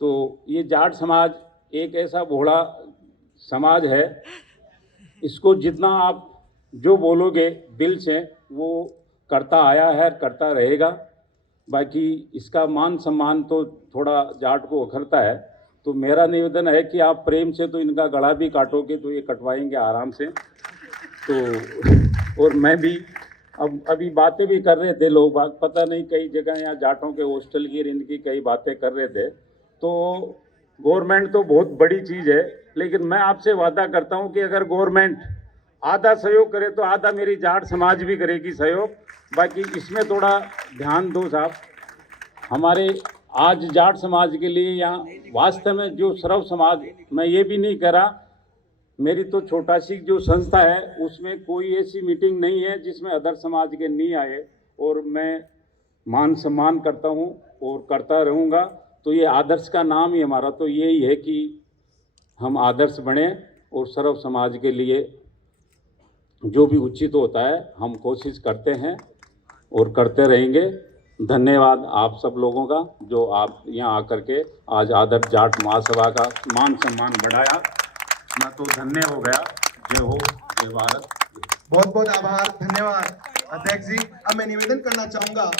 तो ये जाट समाज एक ऐसा भोला समाज है, इसको जितना आप जो बोलोगे दिल से वो करता आया है, करता रहेगा। बाकी इसका मान सम्मान तो थोड़ा जाट को उखरता है, तो मेरा निवेदन है कि आप प्रेम से तो इनका गला भी काटोगे तो ये कटवाएंगे आराम से। तो और मैं भी अब अभी बातें भी कर रहे थे लोग, पता नहीं कई जगह यहाँ जाटों के हॉस्टल की इनकी कई बातें कर रहे थे, तो गवर्नमेंट तो बहुत बड़ी चीज़ है, लेकिन मैं आपसे वादा करता हूं कि अगर गवर्नमेंट आधा सहयोग करे तो आधा मेरी जाट समाज भी करेगी सहयोग। बाकी इसमें थोड़ा ध्यान दो साहब। हमारे आज जाट समाज के लिए यहाँ वास्तव में जो सर्व समाज, मैं ये भी नहीं कह रहा, मेरी तो छोटा सी जो संस्था है उसमें कोई ऐसी मीटिंग नहीं है जिसमें अदर समाज के नहीं आए, और मैं मान सम्मान करता हूँ और करता रहूँगा। तो ये आदर्श का नाम ही हमारा तो यही है कि हम आदर्श बने और सर्व समाज के लिए जो भी उचित होता है हम कोशिश करते हैं और करते रहेंगे। धन्यवाद आप सब लोगों का जो आप यहाँ आकर के आज आदर्श जाट महासभा का मान सम्मान बढ़ाया। मैं तो धन्य हो गया। जय हो, जय भारत। बहुत बहुत आभार, धन्यवाद अध्यक्ष जी। अब मैं निवेदन करना चाहूंगा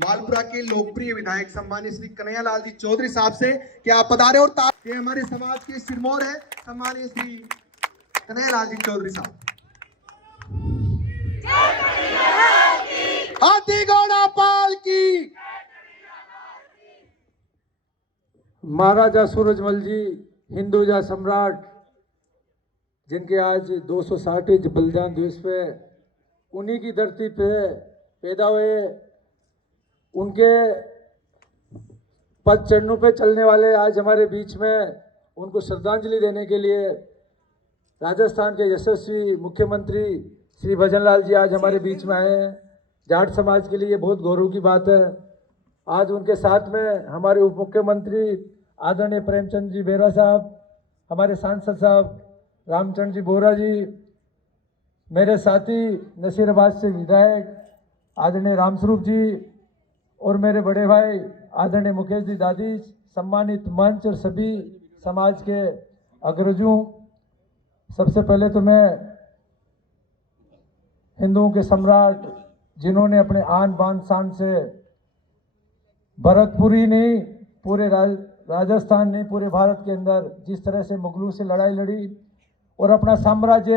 मालपुरा के लोकप्रिय विधायक सम्मानित श्री कन्हैयालाल जी चौधरी साहब से कि आप पधारे और ये हमारे समाज के सिरमौर है सम्मानित श्री कन्हैयालाल जी चौधरी साहब। हाथी घोड़ा पाल की। महाराजा सूरजमल जी हिंदुजा सम्राट, जिनके आज 260 बलिदान दिवस पे, उन्हीं की धरती पे पैदा हुए, उनके पद चरणों पे चलने वाले आज हमारे बीच में, उनको श्रद्धांजलि देने के लिए राजस्थान के यशस्वी मुख्यमंत्री श्री भजनलाल जी आज हमारे बीच में आए हैं। जाट समाज के लिए ये बहुत गौरव की बात है। आज उनके साथ में हमारे उप मुख्यमंत्री आदरणीय प्रेमचंद जी बेहरा साहब, हमारे सांसद साहब रामचंद्र जी बोरा जी, मेरे साथी नसीराबाद से विधायक आदरणीय रामस्वरूप जी, और मेरे बड़े भाई आदरणीय मुकेश जी दादी, सम्मानित मंच और सभी समाज के अग्रजों, सबसे पहले तो मैं हिंदुओं के सम्राट, जिन्होंने अपने आन बान शान से भरतपुरी नहीं पूरे राजस्थान नहीं पूरे भारत के अंदर जिस तरह से मुगलों से लड़ाई लड़ी और अपना साम्राज्य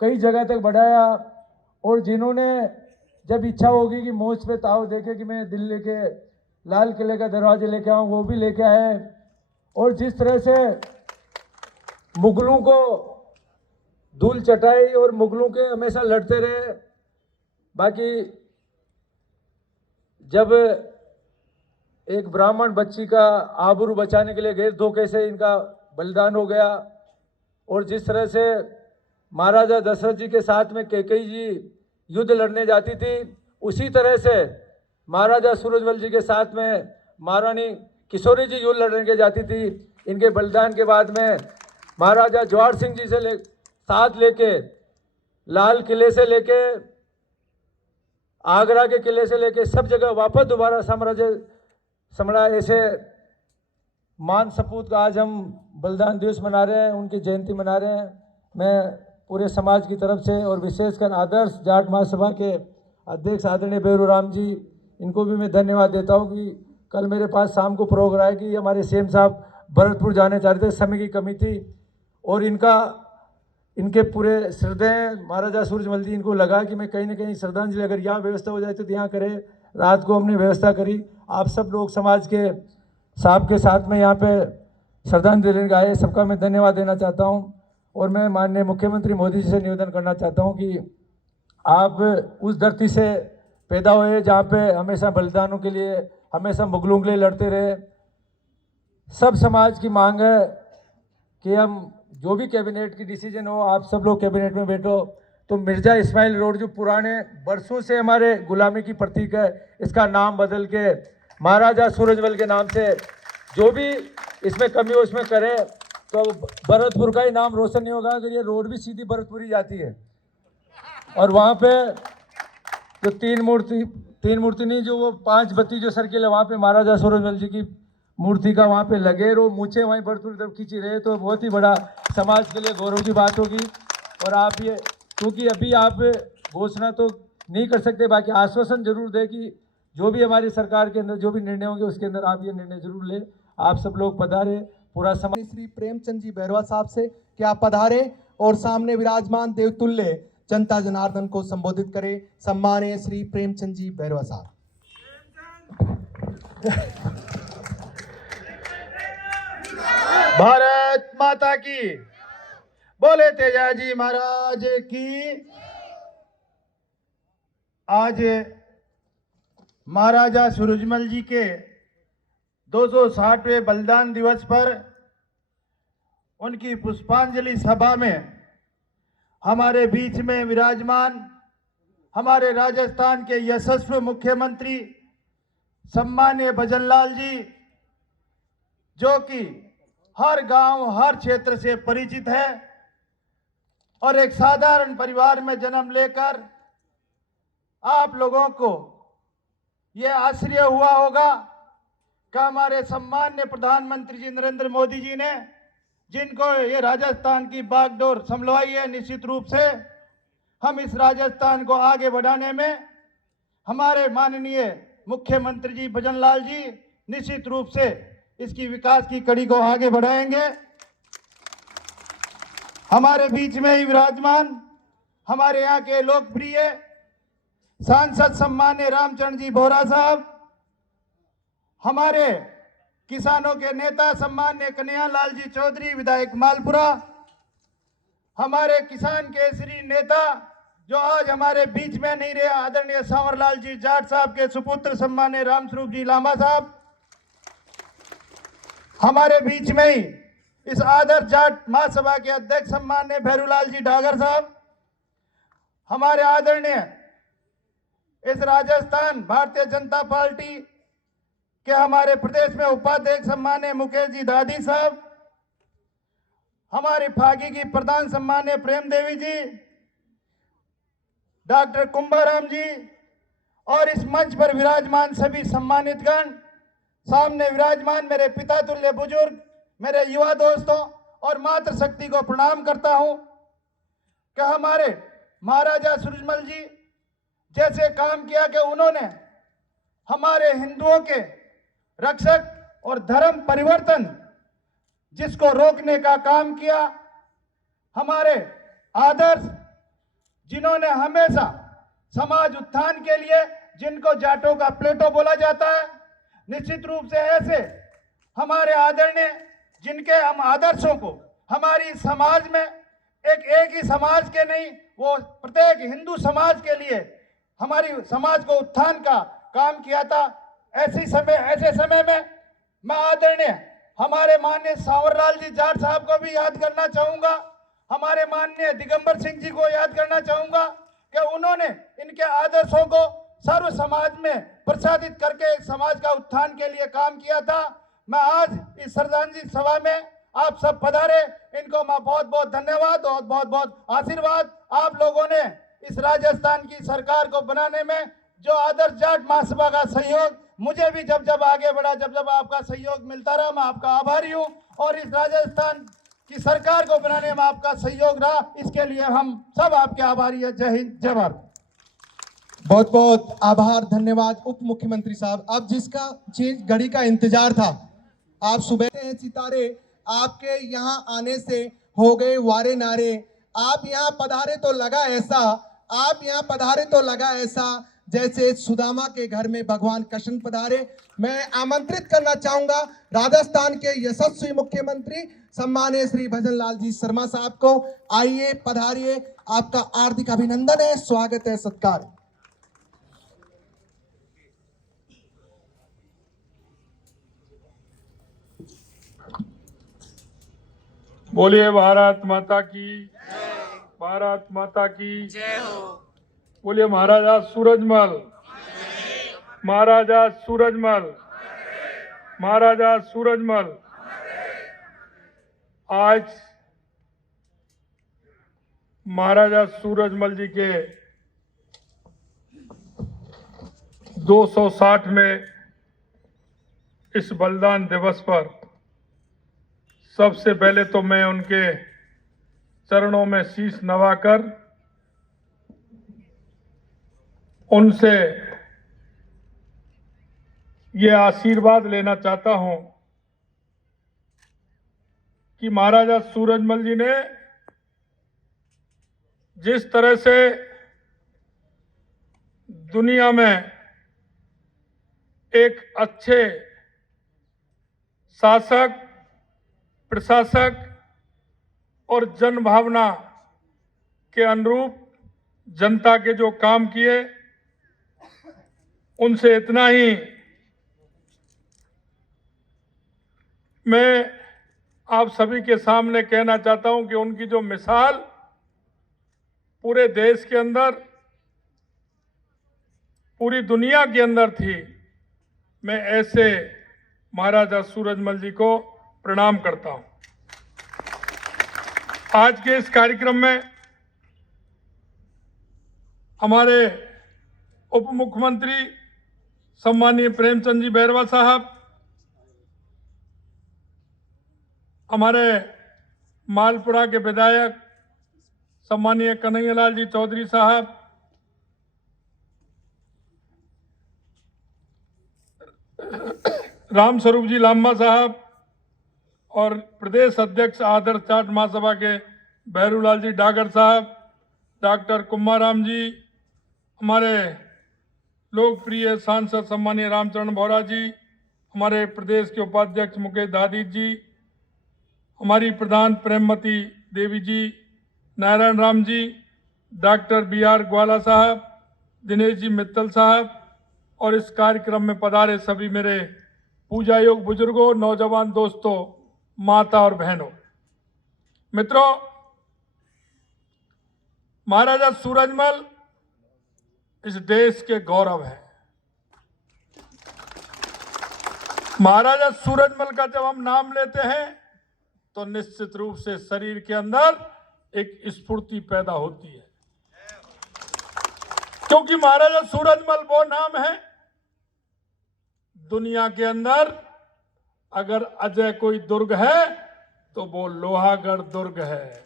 कई जगह तक बढ़ाया, और जिन्होंने जब इच्छा होगी कि मोच पे ताव देके कि मैं दिल्ली के लाल किले का दरवाजे लेके आऊँ, वो भी लेके आए, और जिस तरह से मुगलों को धूल चटाई और मुगलों के हमेशा लड़ते रहे। बाकी जब एक ब्राह्मण बच्ची का आबरू बचाने के लिए गैर धोखे से इनका बलिदान हो गया, और जिस तरह से महाराजा दशरथ जी के साथ में कैकेयी जी युद्ध लड़ने जाती थी, उसी तरह से महाराजा सूरजमल जी के साथ में महारानी किशोरी जी युद्ध लड़ने के जाती थी। इनके बलिदान के बाद में महाराजा जवाहर सिंह जी से साथ लेके लाल किले से लेके आगरा के किले से लेके सब जगह वापस दोबारा साम्राज्य सम्राट ऐसे मान सपूत का आज हम बलिदान दिवस मना रहे हैं, उनकी जयंती मना रहे हैं। मैं पूरे समाज की तरफ से और विशेषकर आदर्श जाट महासभा के अध्यक्ष आदरणीय बेरू राम जी, इनको भी मैं धन्यवाद देता हूं कि कल मेरे पास शाम को प्रोग्राम आया कि हमारे सीएम साहब भरतपुर जाने चाह रहे थे, समय की कमी थी, और इनके पूरे श्रद्धाएं महाराजा सूरजमल जी, इनको लगा कि मैं कहीं ना कहीं श्रद्धांजलि अगर यहाँ व्यवस्था हो जाए तो यहाँ करें। रात को हमने व्यवस्था करी। आप सब लोग समाज के साहब के साथ में यहाँ पे श्रद्धांजलि देने आए, सबका मैं धन्यवाद देना चाहता हूँ। और मैं माननीय मुख्यमंत्री मोदी जी से निवेदन करना चाहता हूँ कि आप उस धरती से पैदा हुए जहाँ पे हमेशा बलिदानों के लिए, हमेशा मुगलों के लिए लड़ते रहे। सब समाज की मांग है कि हम जो भी कैबिनेट की डिसीजन हो, आप सब लोग कैबिनेट में बैठो तो मिर्जा इस्माइल रोड जो पुराने बरसों से हमारे गुलामी की प्रतीक है, इसका नाम बदल के महाराजा सूरजमल के नाम से जो भी इसमें कमी हो उसमें करें, तो भरतपुर का ही नाम रोशन नहीं होगा अगर ये रोड भी सीधी भरतपुर ही जाती है। और वहाँ पे जो तीन मूर्ति नहीं, जो वो 5 बत्ती जो सर्किल है वहाँ पे महाराजा सूरजमल जी की मूर्ति का वहाँ पे लगे, रो मूछे वहीं भरतपुर तरफ खींची रहे, तो बहुत ही बड़ा समाज के लिए गौरव की बात होगी। और आप ये, क्योंकि अभी आप घोषणा तो नहीं कर सकते, बाकी आश्वासन जरूर दे कि जो भी हमारी सरकार के अंदर जो भी निर्णय होंगे उसके अंदर आप ये निर्णय जरूर ले। आप सब लोग पधारे, पूरा समाज। श्री प्रेमचंद जी बेहरवा साहब से कि आप पधारे और सामने विराजमान देवतुल्य जनता जनार्दन को संबोधित करें। सम्माननीय श्री प्रेमचंद जी बेहरवा साहब। भारत माता की, बोले तेजाजी महाराज की। आज महाराजा सूरजमल जी के 260वें बलिदान दिवस पर उनकी पुष्पांजलि सभा में हमारे बीच में विराजमान हमारे राजस्थान के यशस्वी मुख्यमंत्री सम्माननीय भजनलाल जी, जो कि हर गांव हर क्षेत्र से परिचित है और एक साधारण परिवार में जन्म लेकर आप लोगों को ये आश्चर्य हुआ होगा कि हमारे सम्माननीय प्रधानमंत्री जी नरेंद्र मोदी जी ने जिनको ये राजस्थान की बागडोर संभलवाई है, निश्चित रूप से हम इस राजस्थान को आगे बढ़ाने में हमारे माननीय मुख्यमंत्री जी भजनलाल जी निश्चित रूप से इसकी विकास की कड़ी को आगे बढ़ाएंगे। हमारे बीच में ही विराजमान हमारे यहाँ के लोकप्रिय सांसद सम्माननीय रामचंद्र जी बोहरा साहब, हमारे किसानों के नेता सम्माननीय कन्हैयालाल जी चौधरी विधायक मालपुरा, हमारे किसान केसरी नेता जो आज हमारे बीच में नहीं रहे आदरणीय सांवरलाल जी जाट साहब के सुपुत्र सम्माननीय रामस्वरूप जी लांबा साहब, हमारे बीच में ही इस आदर्श जाट महासभा के अध्यक्ष सम्माननीय भैरूलाल जी डागर साहब, हमारे आदरणीय इस राजस्थान भारतीय जनता पार्टी के हमारे प्रदेश में उपाध्यक्ष सम्माननीय मुकेश जी दादी साहब, हमारी फागी की प्रधान सम्माननीय प्रेम देवी जी, डॉक्टर कुंभाराम जी और इस मंच पर विराजमान सभी सम्मानितगण, सामने विराजमान मेरे पिता तुल्य बुजुर्ग, मेरे युवा दोस्तों और मातृशक्ति को प्रणाम करता हूं कि हमारे महाराजा सूरजमल जी जैसे काम किया कि उन्होंने हमारे हिंदुओं के रक्षक और धर्म परिवर्तन जिसको रोकने का काम किया, हमारे आदर्श जिन्होंने हमेशा समाज उत्थान के लिए जिनको जाटों का प्लेटो बोला जाता है, निश्चित रूप से ऐसे हमारे आदरणीय जिनके हम आदर्शों को हमारी समाज में एक ही समाज के नहीं वो प्रत्येक हिंदू समाज के लिए हमारी समाज को उत्थान का काम किया था। ऐसे समय में मैं आदरणीय हमारे माननीय सांवरलाल जी जाट साहब को भी याद करना चाहूंगा, हमारे माननीय दिगंबर सिंह जी को याद करना चाहूंगा कि उन्होंने इनके आदर्शों को सर्व समाज में प्रसारित करके समाज का उत्थान के लिए काम किया था। मैं आज इस श्रद्धांजलि सभा में आप सब पधारे, इनको मैं बहुत बहुत धन्यवाद और बहुत बहुत आशीर्वाद। आप लोगों ने इस राजस्थान की सरकार को बनाने में जो आदर्श जाट महासभा का सहयोग मुझे भी जब आगे बढ़ा, जब आपका सहयोग मिलता रहा, मैं आपका आभारी हूँ और इस राजस्थान की सरकार को बनाने में आपका सहयोग रहा, इसके लिए हम सब आपके आभारी हैं। जय हिंद, जय भारत। बहुत बहुत आभार, धन्यवाद उप मुख्यमंत्री साहब। अब जिसका चीज घड़ी का इंतजार था, आप सुबह हैं सितारे, आपके यहाँ आने से हो गए वारे नारे। आप यहाँ पधारे तो लगा ऐसा, आप यहाँ पधारे तो लगा ऐसा जैसे सुदामा के घर में भगवान कृष्ण पधारे। मैं आमंत्रित करना चाहूंगा राजस्थान के यशस्वी मुख्यमंत्री सम्माननीय श्री भजनलाल जी शर्मा साहब को। आइए, पधारिए, आपका हार्दिक अभिनंदन है, स्वागत है, सत्कार। बोलिए भारत माता की, भारत माता की जय हो। बोलिए महाराजा सूरजमल, महाराजा सूरजमल, महाराजा सूरजमल। आज महाराजा सूरजमल जी के 260 में इस बलिदान दिवस पर सबसे पहले तो मैं उनके चरणों में शीश नवाकर उनसे ये आशीर्वाद लेना चाहता हूं कि महाराजा सूरजमल जी ने जिस तरह से दुनिया में एक अच्छे शासक, प्रशासक और जन भावना के अनुरूप जनता के जो काम किए, उनसे इतना ही मैं आप सभी के सामने कहना चाहता हूं कि उनकी जो मिसाल पूरे देश के अंदर, पूरी दुनिया के अंदर थी, मैं ऐसे महाराजा सूरजमल जी को प्रणाम करता हूं। आज के इस कार्यक्रम में हमारे उप मुख्यमंत्री सम्मानीय प्रेमचंद जी बैरवा साहब, हमारे मालपुरा के विधायक सम्मानीय कन्हैयालाल जी चौधरी साहब, रामस्वरूप जी लांबा साहब और प्रदेश अध्यक्ष आदर्श जाट महासभा के भैरूलाल जी डागर साहब, डॉक्टर कुमाराम जी, हमारे लोकप्रिय सांसद सम्मानीय रामचरण बोहरा जी, हमारे प्रदेश के उपाध्यक्ष मुकेश दादी जी, हमारी प्रधान प्रेमवती देवी जी, नारायण राम जी, डॉक्टर BR ग्वाला साहब, दिनेश जी मित्तल साहब और इस कार्यक्रम में पधारे सभी मेरे पूजा योग बुजुर्गों, नौजवान दोस्तों, माता और बहनों, मित्रों, महाराजा सूरजमल इस देश के गौरव हैं। महाराजा सूरजमल का जब हम नाम लेते हैं तो निश्चित रूप से शरीर के अंदर एक स्फूर्ति पैदा होती है, क्योंकि महाराजा सूरजमल वो नाम है दुनिया के अंदर अगर अजय कोई दुर्ग है तो वो लोहागढ़ दुर्ग है।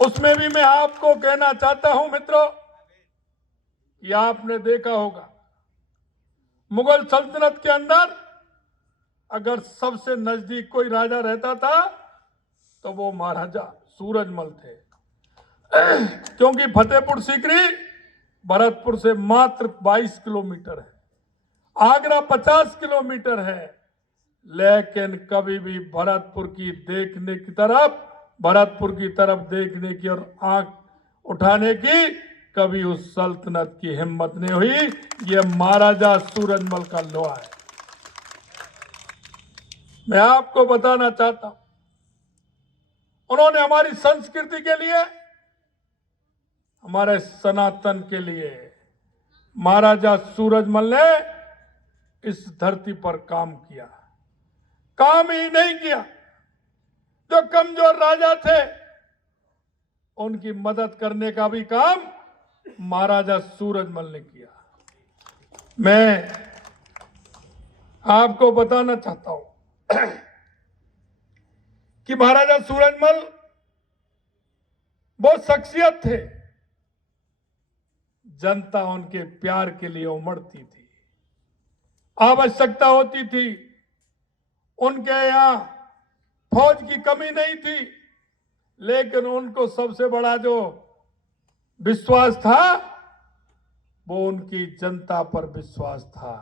उसमें भी मैं आपको कहना चाहता हूं मित्रों कि आपने देखा होगा मुगल सल्तनत के अंदर अगर सबसे नजदीक कोई राजा रहता था तो वो महाराजा सूरजमल थे, क्योंकि फतेहपुर सीकरी भरतपुर से मात्र 22 किलोमीटर है, आगरा 50 किलोमीटर है, लेकिन कभी भी भरतपुर की तरफ देखने की और आंख उठाने की कभी उस सल्तनत की हिम्मत नहीं हुई। ये महाराजा सूरजमल का लोहा है। मैं आपको बताना चाहता हूं, उन्होंने हमारी संस्कृति के लिए, हमारे सनातन के लिए, महाराजा सूरजमल ने इस धरती पर काम किया। काम ही नहीं किया, जो कमजोर राजा थे उनकी मदद करने का भी काम महाराजा सूरजमल ने किया। मैं आपको बताना चाहता हूं कि महाराजा सूरजमल वो शख्सियत थे, जनता उनके प्यार के लिए उमड़ती थी, आवश्यकता होती थी, उनके यहां फौज की कमी नहीं थी, लेकिन उनको सबसे बड़ा जो विश्वास था वो उनकी जनता पर विश्वास था।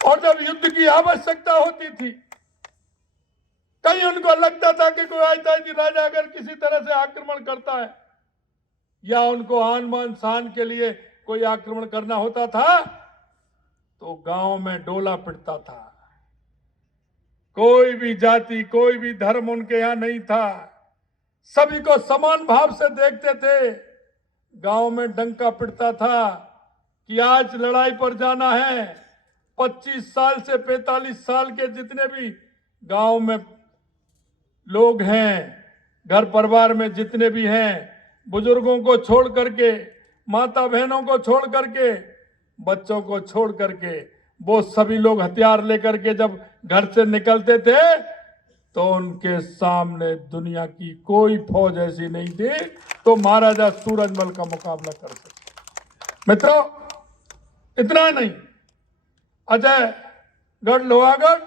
और जब युद्ध की आवश्यकता होती थी, कहीं उनको लगता था कि कोई आयताजी राजा अगर किसी तरह से आक्रमण करता है या उनको आन मान शान के लिए कोई आक्रमण करना होता था तो गांव में डोला पिटता था। कोई भी जाति, कोई भी धर्म उनके यहां नहीं था, सभी को समान भाव से देखते थे। गांव में डंका पिटता था कि आज लड़ाई पर जाना है। 25 साल से 45 साल के जितने भी गांव में लोग हैं, घर परिवार में जितने भी हैं, बुजुर्गों को छोड़ करके, माता बहनों को छोड़ करके, बच्चों को छोड़ करके, वो सभी लोग हथियार लेकर के जब घर से निकलते थे तो उनके सामने दुनिया की कोई फौज ऐसी नहीं थी तो महाराजा सूरजमल का मुकाबला कर सके। मित्रों, इतना नहीं, अजय गढ़ लोहागढ़